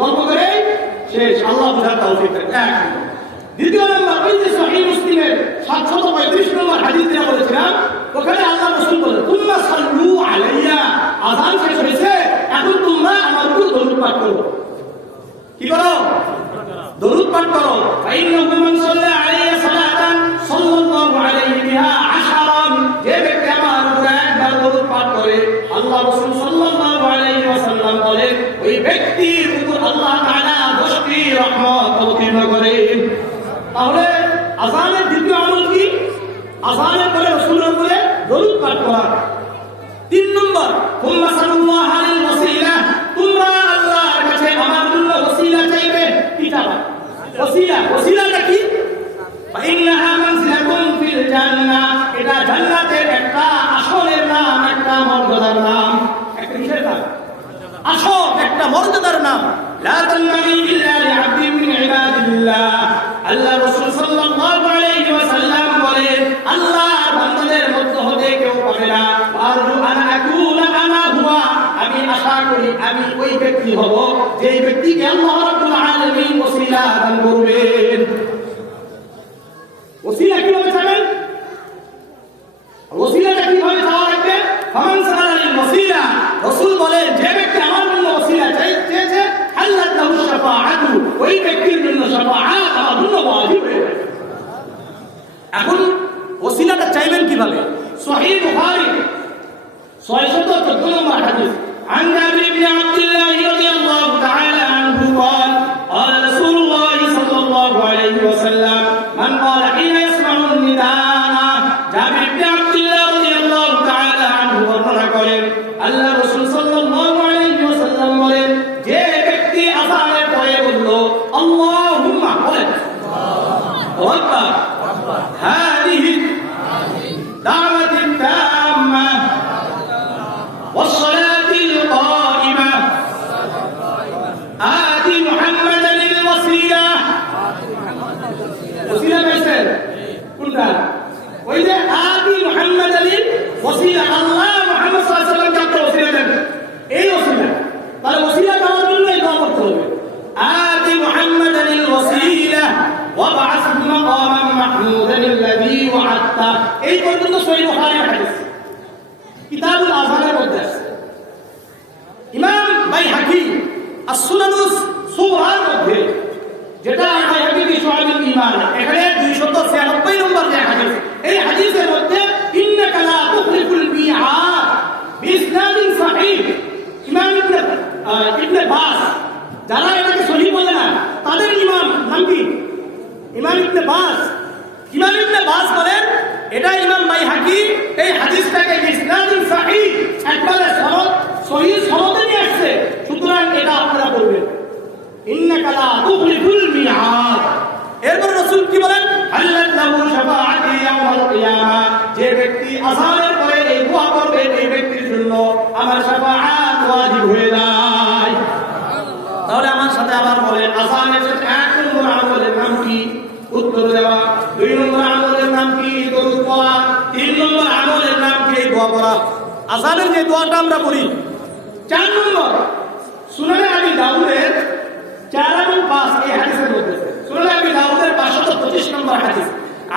গল্প করে শেষ। আল্লাহ বুঝার তৌফিক দেন। এক। দ্বিতীয় নম্বর, ওই যে সহিহ মুসলিমের 735 নম্বর হাদিস যেটা বলেছিলাম, ওখানে আল্লাহ রাসূল বলেন তুম্মা সাল্লু আলাইয়া, আযান শেষ হয়েছে এখন তোমরা আমার উপর দরুদ পাঠ করো। কি করো? দরুদ পাঠ করো। ফাইন্নাহু মান সাল্লা আলাইয়া সালাতান সাল্লাল্লাহু আলাইহি বিহা আশারান, যে ব্যক্তি আমার উপর একবার দরুদ পাঠ করে আল্লাহ রাসূল সাল্লাল্লাহু আলাইহি ওয়াসাল্লাম বলেন ওই ব্যক্তির উপর আল্লাহ তাআলা 10টি রহমত অবতীর্ণ করেন। তাহলে আযানের দ্বিতীয় আমল কি? আযানের পরে রাসূলের উপরে দরুদ পাঠ করা। 3 নম্বর, হুম্মা সাল্লাল্লাহু আলাইহি ওয়াসাল্লাম, তোমরা আল্লাহর কাছে আমার জন্য ওসিলা চাইবে। কি চাইবা? ওসিলা। ওসিলাটা কি? ফাইন্নাহা মানজিলাতুন ফিল জান্নাহ, এটা জান্নাতের একটা আসনের নাম, একটা মর্যাদার নাম। একটা কিসের নাম? আসন, একটা মর্যাদার নাম। লা তানবাগি ইল্লা লিআবদিন মিন ইবাদিল্লাহ। আল্লাহ রাসূল সাল্লাল্লাহু আলাইহি ওয়াসাল্লাম বলেন আল্লাহর বান্দাদের মধ্য হতে কেউ পাবে না। আরজু আন আকুনা আনা হুয়া, আমি আশা করি আমি ওই ব্যক্তি হব যেই ব্যক্তিকে আল্লাহ রাব্বুল আলামিন ওসিলা দান করবেন। ওসিলা কিভাবে চাবেন? ওসিলাটা কিভাবে চাওয়া লাগবে? ফামান সাআলাল ওসিলা, রাসূল বলেন যে ব্যক্তি আমার জন্য ওসিলা চেয়েছে আল্লাহ লাহু শাফাআতু, আল্লাহ রাসূল সাল্লাল্লাহু আলাইহি ওয়াসাল্লাম বলেন যে ব্যক্তি আযানের পরে বলল আল্লাহুম্মা বলেন আল্লাহু আকবার হাদিহি দাওয়াতুত তাম্মা والصلاة القائمة آت محمدا الوسيلة وسيلة ميسر كنتا وإذا آت محمدا الوسيلة الله محمد صلى الله عليه وسلم جابت وسيلة أي وسيلة قال وسيلة كمان منه إقامة الطلب آت محمدا الوسيلة وابعثه مقاما محمودا الذي وعدته أي قلت صحيح البخاري حديث কিতাবুল আযানের মধ্যে আছে ইমাম বাইহাকি as-সুনানুস সুরার মধ্যে যেটা বাইহাকি কি শুআবুল ঈমান এখানে 296 নম্বর যে হাদিস এই হাদিসের মধ্যে ইন্নাকা লা তুখলিফুল মিআদ বিইসনাদিন সহিহ ইমাম ইবনে বাস যারা এটাকে সহিহ বলে না তাদের ইমাম নাম কি ইমাম ইবনে বাস বলেন এটা ইমাম বাইহাকি এই হাদিসটাকে ইসনাদুন সহিহ একবারে সহিহ সনদে নিয়ে আসছে সুতরাং এটা আপনারা বলবেন ইন্নাকা লা তুখলিফুল মিআদ এরপর রাসূল কি বলেন আল্লাহু শাফাআতি ইয়াউমাল কিয়ামা যে ব্যক্তি আযানের পরে এই দোয়া করবে এই ব্যক্তির জন্য আমার শাফাআত ওয়াজিব হয়ে যায় তাহলে আমার সাথে আবার বলেন আযানের সাথে এক নম্বর আমলের নাম কি উত্তর দেওয়া 2 নম্বর আমলের নাম কি দরুদ পড়া 3 নম্বর আমলের নাম কি দোয়া পড়া আযানের যে দোয়াটা আমরা পড়ি 4 নম্বর সুনানে আবি দাউদের 4 এবং 5 এই হাদিসের মধ্যে সুনানে আবি দাউদের 525 নম্বর হাদিস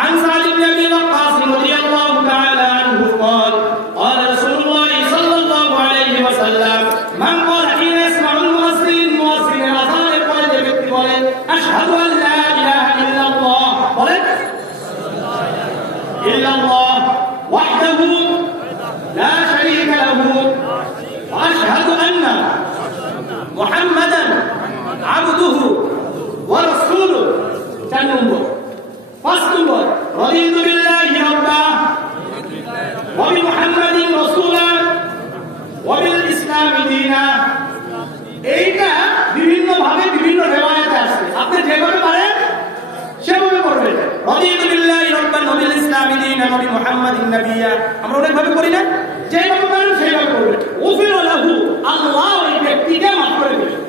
عن سعد بن ابي وقاص رضي الله تعالى عنه قال قال رسول الله صلى الله عليه وسلم من قال حين يسمع المؤذن الاذان قال ব্যক্তি বলে আশহাদু আন লা ইলাহা ইল্লাল্লাহ বলেন ইল্লাল্লাহ ওয়াহদাহু লা শারীকা লাহু ওয়া আশহাদু আন্না মুহাম্মাদান আবদুহু ওয়া রাসূলুহু 4 নম্বর 5 নম্বর রাদিতু বিল্লাহি রাব্বা ওয়া বিমুহাম্মাদিন রাসূলা ওয়া বিল ইসলামি দীনা এইটা বিভিন্ন ভাবে বিভিন্ন রিওয়ায়াতে আছে আপনি যেভাবে পারেন সেভাবে পড়বেন রাদিতু বিল্লাহি রাব্বান ওয়া বিল ইসলামি দীনান ওয়া বিমুহাম্মাদিন নাবিয়্যা আমরা অনেকভাবে পড়ি না যেভাবে পারেন সেভাবে পড়বেন উফিরা লাহু আল্লাহ ওই ব্যক্তিকে মাফ করে দেবেন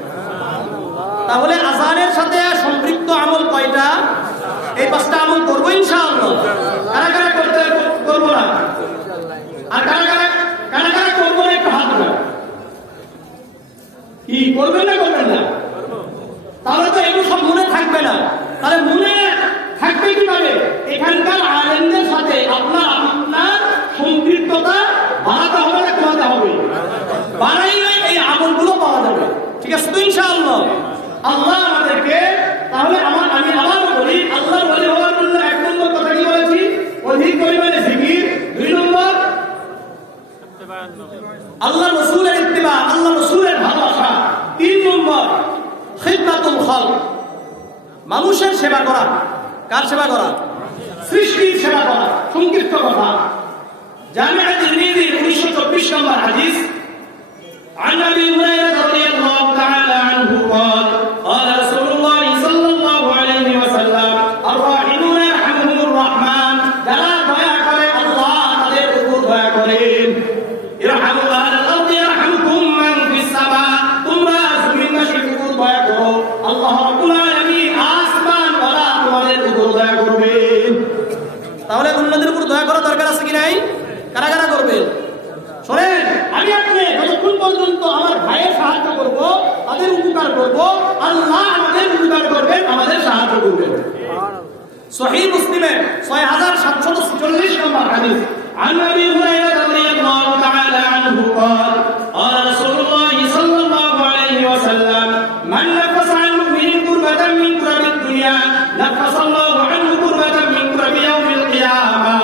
তাহলে আযানের সাথে সম্পৃক্ত আমল কয়টা এই 5টা আমল করব ইনশাআল্লাহ কারা কারা করব না আর কারা কারা করব না একটু হাত উঠান কি করবেন না তাহলে তো এগুলো সব মনে থাকবে না তাহলে মনে থাকবে কিভাবে এখানকার আলেমদের সাথে আপনার সম্পৃক্ততা বাড়াতে হবে না কমাতে হবে বাড়াইলে এই আমলগুলো পাওয়া যাবে ঠিক আছে তো ইনশাআল্লাহ আল্লাহ আমাদেরকে তাহলে আমি আবারও বলি আল্লাহর ওলি হওয়ার জন্য 1 নম্বর কথা কি বলেছি অধিক পরিমাণে জিকির 2 নম্বর আল্লাহ রাসূলের ইত্তিবা আল্লাহ রাসূলের ভালোবাসা 3 নম্বর খিদমাতুল খালক মানুষের সেবা করা কার সেবা করা সৃষ্টির সেবা করা সংক্ষিপ্ত কথা জামিআ তিরমিজি 1924 নম্বর হাদিস عن ابي هريره رضي الله تعالى عنه قال قال رسول الله صلى الله عليه وسلم الراحمون يرحمهم الرحمن যারা দয়া করে আল্লাহ তাদের উপর দয়া করেন ইরহামু আহলাল আরদি ইয়ারহামকুম মান ফিস সামা তোমরা জমিনবাসীর উপর দয়া করো আল্লাহ রাব্বুল আলামিন আসমান ওয়ালা তোমাদের উপর দয়া করবেন তাহলে অন্যদের উপর দয়া করা দরকার আছে কি নাই কারা কারা করবেন শুনেন আমি আপনি যতক্ষণ পর্যন্ত আমার ভাইয়ের সাহায্য করব তাদের উপকার করব আল্লাহ আমাদের উপকার করবেন আমাদের সাহায্য করবেন সহিহ মুসলিমে 6746 নম্বর হাদিস عن ابي هريره رضي الله تعالى عنه قال قال رسول الله صلى الله عليه وسلم من نفس عن مؤمن كربة من كرب الدنيا نفس الله عنه كربة من كرب يوم القيامة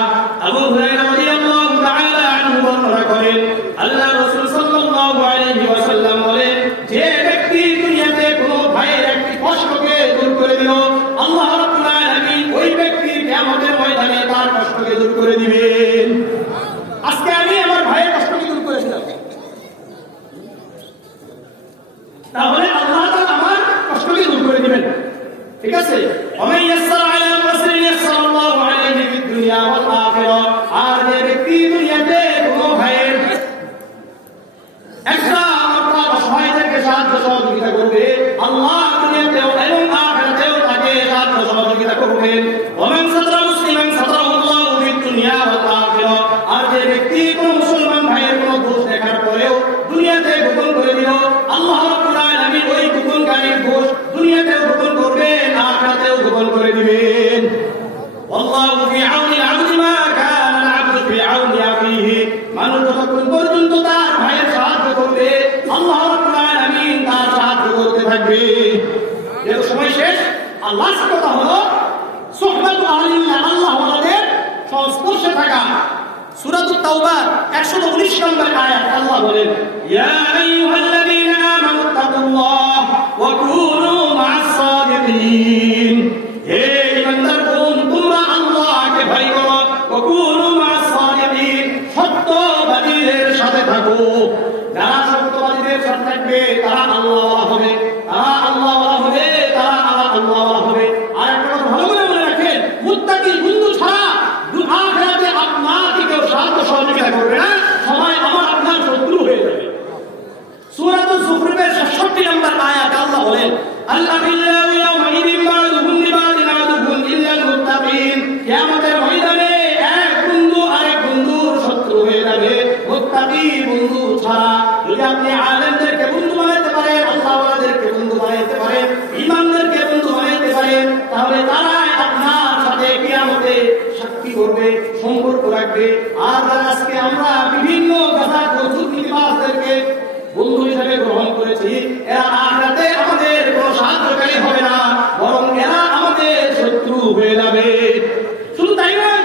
ابو هريره رضي الله تعالى عنه বর্ণনা করেন আল্লাহ রাসূল সাল্লাল্লাহু আলাইহি ওয়াসাল্লাম বলেন যে ব্যক্তি দুনিয়াতে কোনো ভাইয়ের একটি কষ্টকে দূর করে দিল আল্লাহ রাব্বুল আলামিন ওই ব্যক্তির কিয়ামতের ময়দানে তার কষ্টকে দূর করে দিবেন আজকে তাহলে আল্লাহ তাআলা আমার কষ্টকে দূর করে দিবেন। ঠিক আছে, ওয়া ইয়াসসার আলা মুসরিন ইয়াসসারাল্লাহু আলাইহি ফিদ দুনিয়া ওয়াল আখিরাহ। আর যে ব্যক্তি দুনিয়াতে কোনো ভাইয়ের একটা অসহায়দেরকে সাহায্য সহযোগিতা করবে, আল্লাহ দুনিয়াতেও এবং আখিরাতেও তাকে সাহায্য সহযোগিতা করবেন। ওয়া মান সাতারা মুসলিমান সাতারাহুল্লাহু ফিদ দুনিয়া ওয়াল আখিরাহ। আর যে ব্যক্তি কোনো মুসলমান ভাইয়ের কোনো দোষ দেখার পরেও দুনিয়াতে গোপন করে দিল, আল্লাহ রাব্বুল আলামিন ওই গোপনকারীর দোষ দুনিয়াতেও গোপন করবেন, আখিরাতেও গোপন করে দিবেন। আল্লাহু ফি আউনি আল-আবদি মা কানা আল-আবদু ফি আউনি আখিহি। মানুষ যতক্ষণ পর্যন্ত তার ভাইয়ের সাহায্য করবে, আল্লাহ রাব্বুল আলামিন তার সাহায্য করতে থাকবে। এর সময় শেষ। আল্লাহর কথা হলো সুহবাতু আহলিল্লাহ, আল্লাহ ওয়ালাদের সংস্পর্শে থাকা। সূরাতুত তাওবা 119 নম্বর আয়াত আল্লাহ বলেন, ইয়া আইয়ুহাল্লাযীনা আমানুত্তাকুল্লাহ ওয়া কুনু মা'আস সাদিকিন। হে ঈমানদারগণ, তোমরা আল্লাহকে ভয় করো, ওয়া কুনু মা'আস সাদিকিন, সত্যবাদীদের সাথে থাকো। যারা সত্যবাদীদের সাথে থাকবে তারা আল্লাহওয়ালা হবে, তারা আল্লাহওয়ালা হবে, তারা আল্লাহওয়ালা হবে। আর একটা কথা ভালো করে মনে রাখেন, মুত্তাকি বন্ধু ছাড়া আখিরাতে আপনাকে কেউ সাহায্য সহযোগিতা করবে না, সবাই আমার আপনার শত্রু হয়ে যাবে। সূরাতুজ যুখরুফের 66 নম্বর আয়াতে আল্লাহ বলেন, আল-আখিল্লাউ ইয়াওমাইযিন বা'দুহুম লিবা'দিন আদুউন ইল্লাল মুত্তাকিন। কিয়ামতের ময়দানে এক বন্ধু আরেক বন্ধুর শত্রু হয়ে যাবে, মুত্তাকি বন্ধু ছাড়া। যদি আপনি আলেমদেরকে বন্ধু বানাতে পারেন, আল্লাহওয়ালাদেরকে বন্ধু বানাতে পারেন, ইমানদারকে বন্ধু বানাতে পারেন, তাহলে তারাই আপনার সাথে কিয়ামতে সাক্ষী করবে, সম্পর্ক রাখবে। আর আজকে আমরা বিভিন্ন কথা দুর্নীতিবাজদেরকে বন্ধু হিসেবে গ্রহণ করেছি, এরা আখিরাতে আমাদের কোনো সাহায্যকারী হবে না, বরং এরা আমাদের শত্রু হয়ে যাবে। শুধু তাই নয়,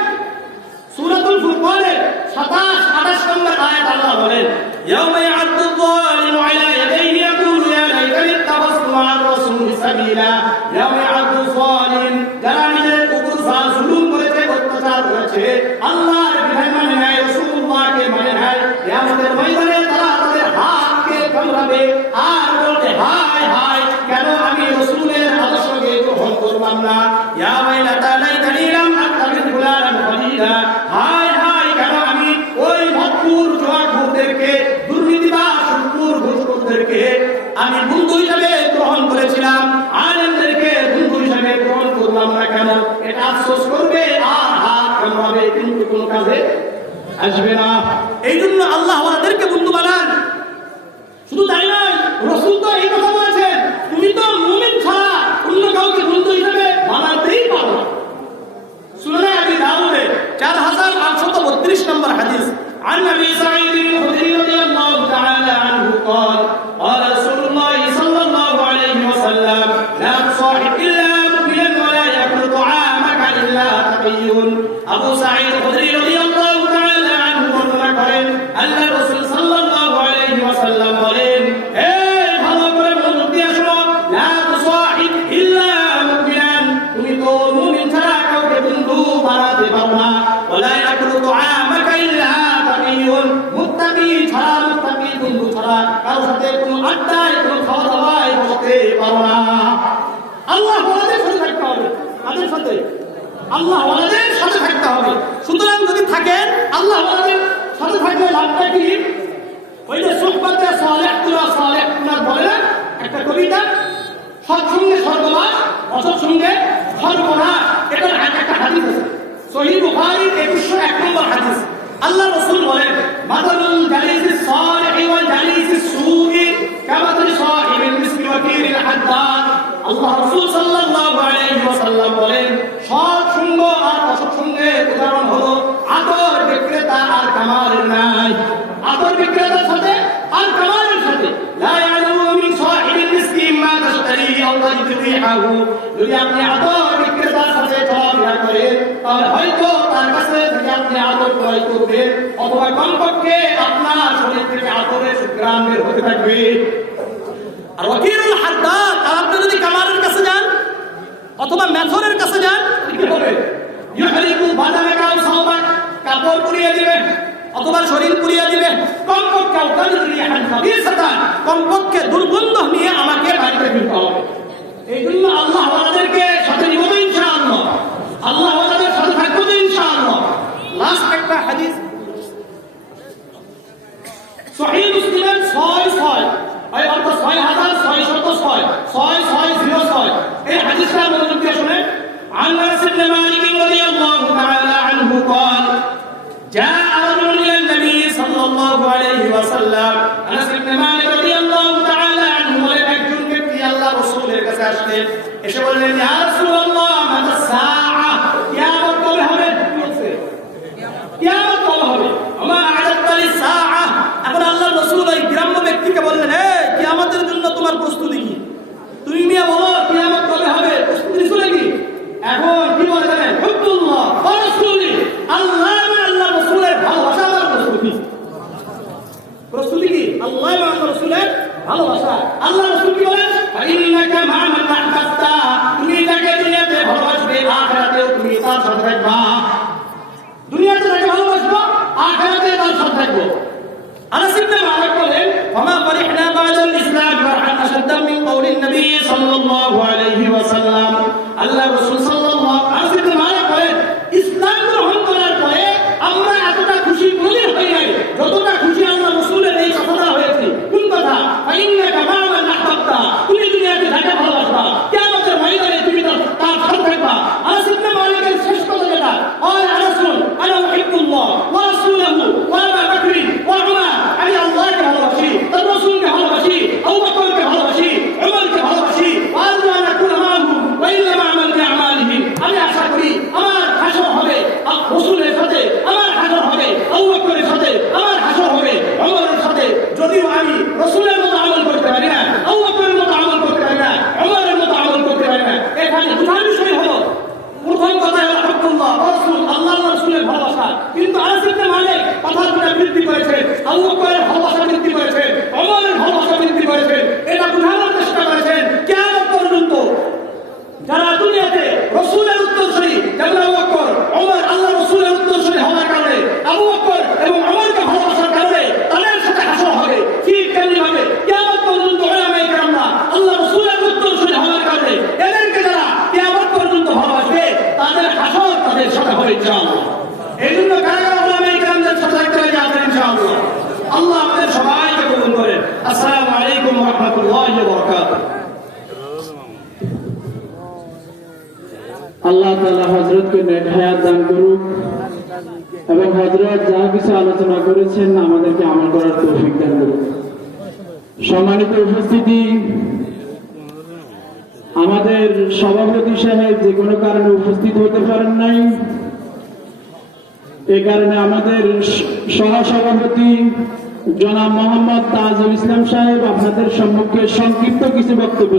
সূরাতুল ফুরকানের 27-28 নম্বর আয়াত আল্লাহ বলেন, ইয়াউমা ইয়া'আদ্দু যালিমু আলা ইয়াদাইহি ইয়াকুলু ইয়া লাইতানি ইত্তাখাযতু মা'আর রাসূলি সাবিলা। ইয়াউমা ইয়া'আদ্দু যালিম, যারা নিজের উপর জুলুম করেছে, অত্যাচার করেছে, আল্লাহর বিধান মানে নাই, রাসূলুল্লাহকে মানে নাই, কিয়ামতের ময়দানে তারা তাদের হাতকে কামড়াবে আর বলবে, হায় হায়, কেন আমি রাসূলের আদর্শকে গ্রহণ করলাম না। ইয়া ওয়াইলাতা লাইতানি লাম আত্তাখিয ফুলানান খলিলা। হায় হায়, কেন আমি ওই মদখুর জুয়াখোরদেরকে, দুর্নীতিবাজ সুদখোর ঘুষখোরদেরকে আমি বন্ধু হিসেবে গ্রহণ করেছিলাম, আলেমদেরকে বন্ধু হিসেবে গ্রহণ করলাম না কেন? এটা আফসোস করবে আর হাত কামড়াবে, কিন্তু কোনো কাজে আসবে না। এই জন্য আল্লাহ ওয়ালাদেরকে বন্ধু বানান। শুধু তাই নয়, রাসূল তো এই কথা বলেছেন, তুমি তো মুমিন ছাড়া অন্য কাউকে বন্ধু হিসেবে বানাতেই পারো না। সুনানে আবি দাউদে 4832 নম্বর হাদিস, عن أبي سعيد الخدري رضي الله تعالى عنه قال قال رسول الله صلى الله عليه وسلم لا تصاحب إلا مؤمنا ولا يأكل طعامك إلا تقي। আবু সাঈদ খুদরি রাদিয়াল্লাহু তাআলা আনহু বর্ণনা করেন, আল্লাহর রাসূল সাল্লাল্লাহু আলাইহি ওয়াসাল্লাম বলেন, হে ভালো করে মনোযোগ দিয়ে শোনো, লা তুসাহিব ইল্লা মুমিনান, তুমি তো মুমিন ছাড়া কাউকে বন্ধু বানাতে পারো না। ওয়ালা ইয়াকুলু তুআমাকা ইল্লা তাকিয়ুন, মুত্তাকি ছাড়া, মুত্তাকি বন্ধু ছাড়া কারোর সাথে কোনো আড্ডায়, কোনো খাওয়া দাওয়ায় বসতে পারো না। আল্লাহ ওয়ালাদের সাথে থাকতে হবে, তাদের সাথে আল্লাহ ওয়ালাদের সাথে থাকতে হবে। সুতরাং যদি থাকেন আল্লাহ ওয়ালাদের সাথে থাকলে লাভটা কি? ওই যে সুহবাতে সালেহতুনা সালেহতুনা বলে না একটা কবিতা, সৎসঙ্গে স্বর্গবাস, অসৎসঙ্গে সর্বনাশ। এটার একটা হাদিস আছে সহিহ বুখারীর 2101 নম্বর হাদিস। আল্লাহ রাসূল বলেন, মাদালুল জালিসিস সালিহি ওয়াল জালিসিস সুই কামাতালি সাহিবিল মিসকি ওয়া কিরিল হাদ্দাদ। আল্লাহ রাসূল সাল্লাল্লাহু আলাইহি ওয়াসাল্লাম বলেন, সৎসঙ্গ আর অসৎসঙ্গের উদাহরণ হলো আতর বিক্রেতা আর কামারের নাই। আতর বিক্রেতার সাথে আর কামারের সাথে লা ইয়ালু মিন সাহিবিল মিসকি মা তাশতারি আও তাজবিহাহু। যদি আপনি আতর বিক্রেতার সাথে চলাফেরা করেন, তাহলে হয়তো তার কাছে থেকে আপনি আতর ক্রয় করবেন, অথবা কমপক্ষে আপনার শরীর থেকে আতরের সুঘ্রাণ বের হতে থাকবে। আর ওয়াকিরুল হাদ্দাদ, আর আপনি যদি কামারের কাছে যান অথবা মেথরের কাছে যান, কি হবে? ইউহরিকু বাদানাকা আও সাওবাক, কাপড় পুড়িয়ে দিবেন অথবা শরীর পুড়িয়ে দিবেন। কমপক্ষে কমপক্ষে দুর্গন্ধ নিয়ে আমাকে বাড়িতে ফিরতে হবে। এই জন্য আল্লাহ আমাদেরকে সাথে নিব তো ইনশাআল্লাহ, আল্লাহ আমাদের সাথে থাকবো তো ইনশাআল্লাহ। লাস্ট একটা হাদিস সহিহ মুসলিমের 6 এই অর্থাৎ 6606 এই হাদিসটা মনোযোগ দিয়ে শুনে। عن انس بن مالك رضي الله تعالى عنه قال جاء رجل الى النبي صلى الله عليه وسلم انس بن مالك رضي الله تعالى عنه বলেন একজন ব্যক্তি আল্লাহ রাসূলের কাছে আসলেন, এসে বললেন ইয়া রাসূলুল্লাহ মাতা সাআ, কিয়ামত কবে হবে? কিয়ামত কবে হবে? আমা আ'দাতা লিস-সাআ। এখন আল্লাহর রাসূল ওই গ্রাম্য ব্যক্তিকে বললেন, হে কিয়ামতের জন্য তোমার প্রস্তুতি কি? তুমি মিয়া বলো কিয়ামত কবে হবে, প্রস্তুতি নিছো নাকি? এখন কি বলে জানেন? হুব্বুল্লাহ ওয়া রাসূলি, আল্লাহ এবং আল্লাহর রাসূলের ভালোবাসা আর প্রস্তুতি। প্রস্তুতি কি? আল্লাহ এবং আল্লাহর রাসূলের ভালোবাসা। আল্লাহ রাসূল কি বলেন? ইন্নাকা মা মান আহবাবতা, তুমি যাকে দুনিয়াতে ভালোবাসবে আখিরাতেও তুমি তার সাথে থাকবা। দুনিয়াতে যাকে ভালোবাসবো আখিরাতে তার সাথে থাকবো। আনাস ইবনে মালিক বলেন ওমা ফারিহনা বা'দাল ইসলাম ফারহান আশাদ্দা মিন কওলিন নবী সাল্লাল্লাহু আলাইহি ওয়াসাল্লাম। আল্লাহ রাসূল সাল্লাল্লাহু আনাস ইবনে মালিক বলেন ইসলাম গ্রহণ করার পরে আমরা এতটা খুশি মনে হই নাই যতটা খুশি আল্লাহ রাসূলের এই কথাটা হয়েছে। কোন কথা? ইন্নাকা মা মান আহবাবতা, তুমি দুনিয়াতে যাকে ভালোবাসবা কিয়ামতের ময়দানে তুমি তার সাথে থাকবা। আনাস ইবনে মালিকের শেষ কথা যেটা আর রাসূল আনা উহিব্বুল্লাহ ওয়া রাসূলহু ওয়া আবু বকর ওয়া উমর, আমি আল্লাহকে ভালোবাসি, তার রাসূলকে ভালোবাসি, আবু বকরকে ভালোবাসি, উমরকে ভালোবাসি, ওয়া আনা কুল মাহু ওয়া ইল্লাম আমাল বিআমালিহি। আমি আশা করি আমার হাসর হবে রাসূলের সাথে, আমার হাসর হবে আবু বকরের সাথে, আমার হাসর হবে উমরের সাথে। যদিও আমি রাসূলের মতো আমল করতে পারি না, আবু বকরের মতো আমল করতে পারি না, উমরের মতো আমল করতে পারি না। এখানে দুটো বিষয় হলো, প্রথম কথা হলো আব্দুল্লাহ রাসূল, আল্লাহ রাসূলের ভালোবাসা। কিন্তু আনাস ইবনে মালিক কথাটা বৃদ্ধি করেছে, আবু বকরের ভালোবাসা বৃদ্ধি করেছে, ওমরের ভালোবাসা বৃদ্ধি করেছে। এটা বোঝানোর চেষ্টা করেছেন কিয়ামত পর্যন্ত যারা দুনিয়াতে রাসূলের উত্তরসূরি, যেমন আবু বকর ওমর আল্লাহ রাসূলের উত্তরসূরি হওয়ার কারণে, আবু বকর এবং ওমরকে ভালোবাসার কারণে তাদের সাথে হাসর হবে। ঠিক তেমনি ভাবে কিয়ামত পর্যন্ত উলামায়ে কেরামরা আল্লাহ রাসূলের উত্তরসূরি হওয়ার কারণে এদেরকে যারা কিয়ামত পর্যন্ত ভালোবাসবে তাদের হাসর তাদের সাথে হবে ইনশাআল্লাহ। এই জন্য কারা উলামায়ে কেরামদের সাথে থাকতে রাজি আছেন ইনশাআল্লাহ। আল্লাহ আমাদের সবাইকে কবুল করেন। আসসালামু আলাইকুম ওয়া রাহমাতুল্লাহি ওয়া বারাকাতুহু। আল্লাহ তাআলা হযরতকে নেক হায়াত দান করুক এবং হযরত যা কিছু আলোচনা করেছেন আমাদেরকে আমল করার তৌফিক দান করুক। সম্মানিত উপস্থিতি, আমাদের সভাপতি সাহেব যে কোনো কারণে উপস্থিত হতে পারেন নাই, এই কারণে আমাদের সহসভাপতি জনাব মোহাম্মদ তাজুল ইসলাম সাহেব আপনাদের সম্মুখে সংক্ষিপ্ত কিছু বক্তব্য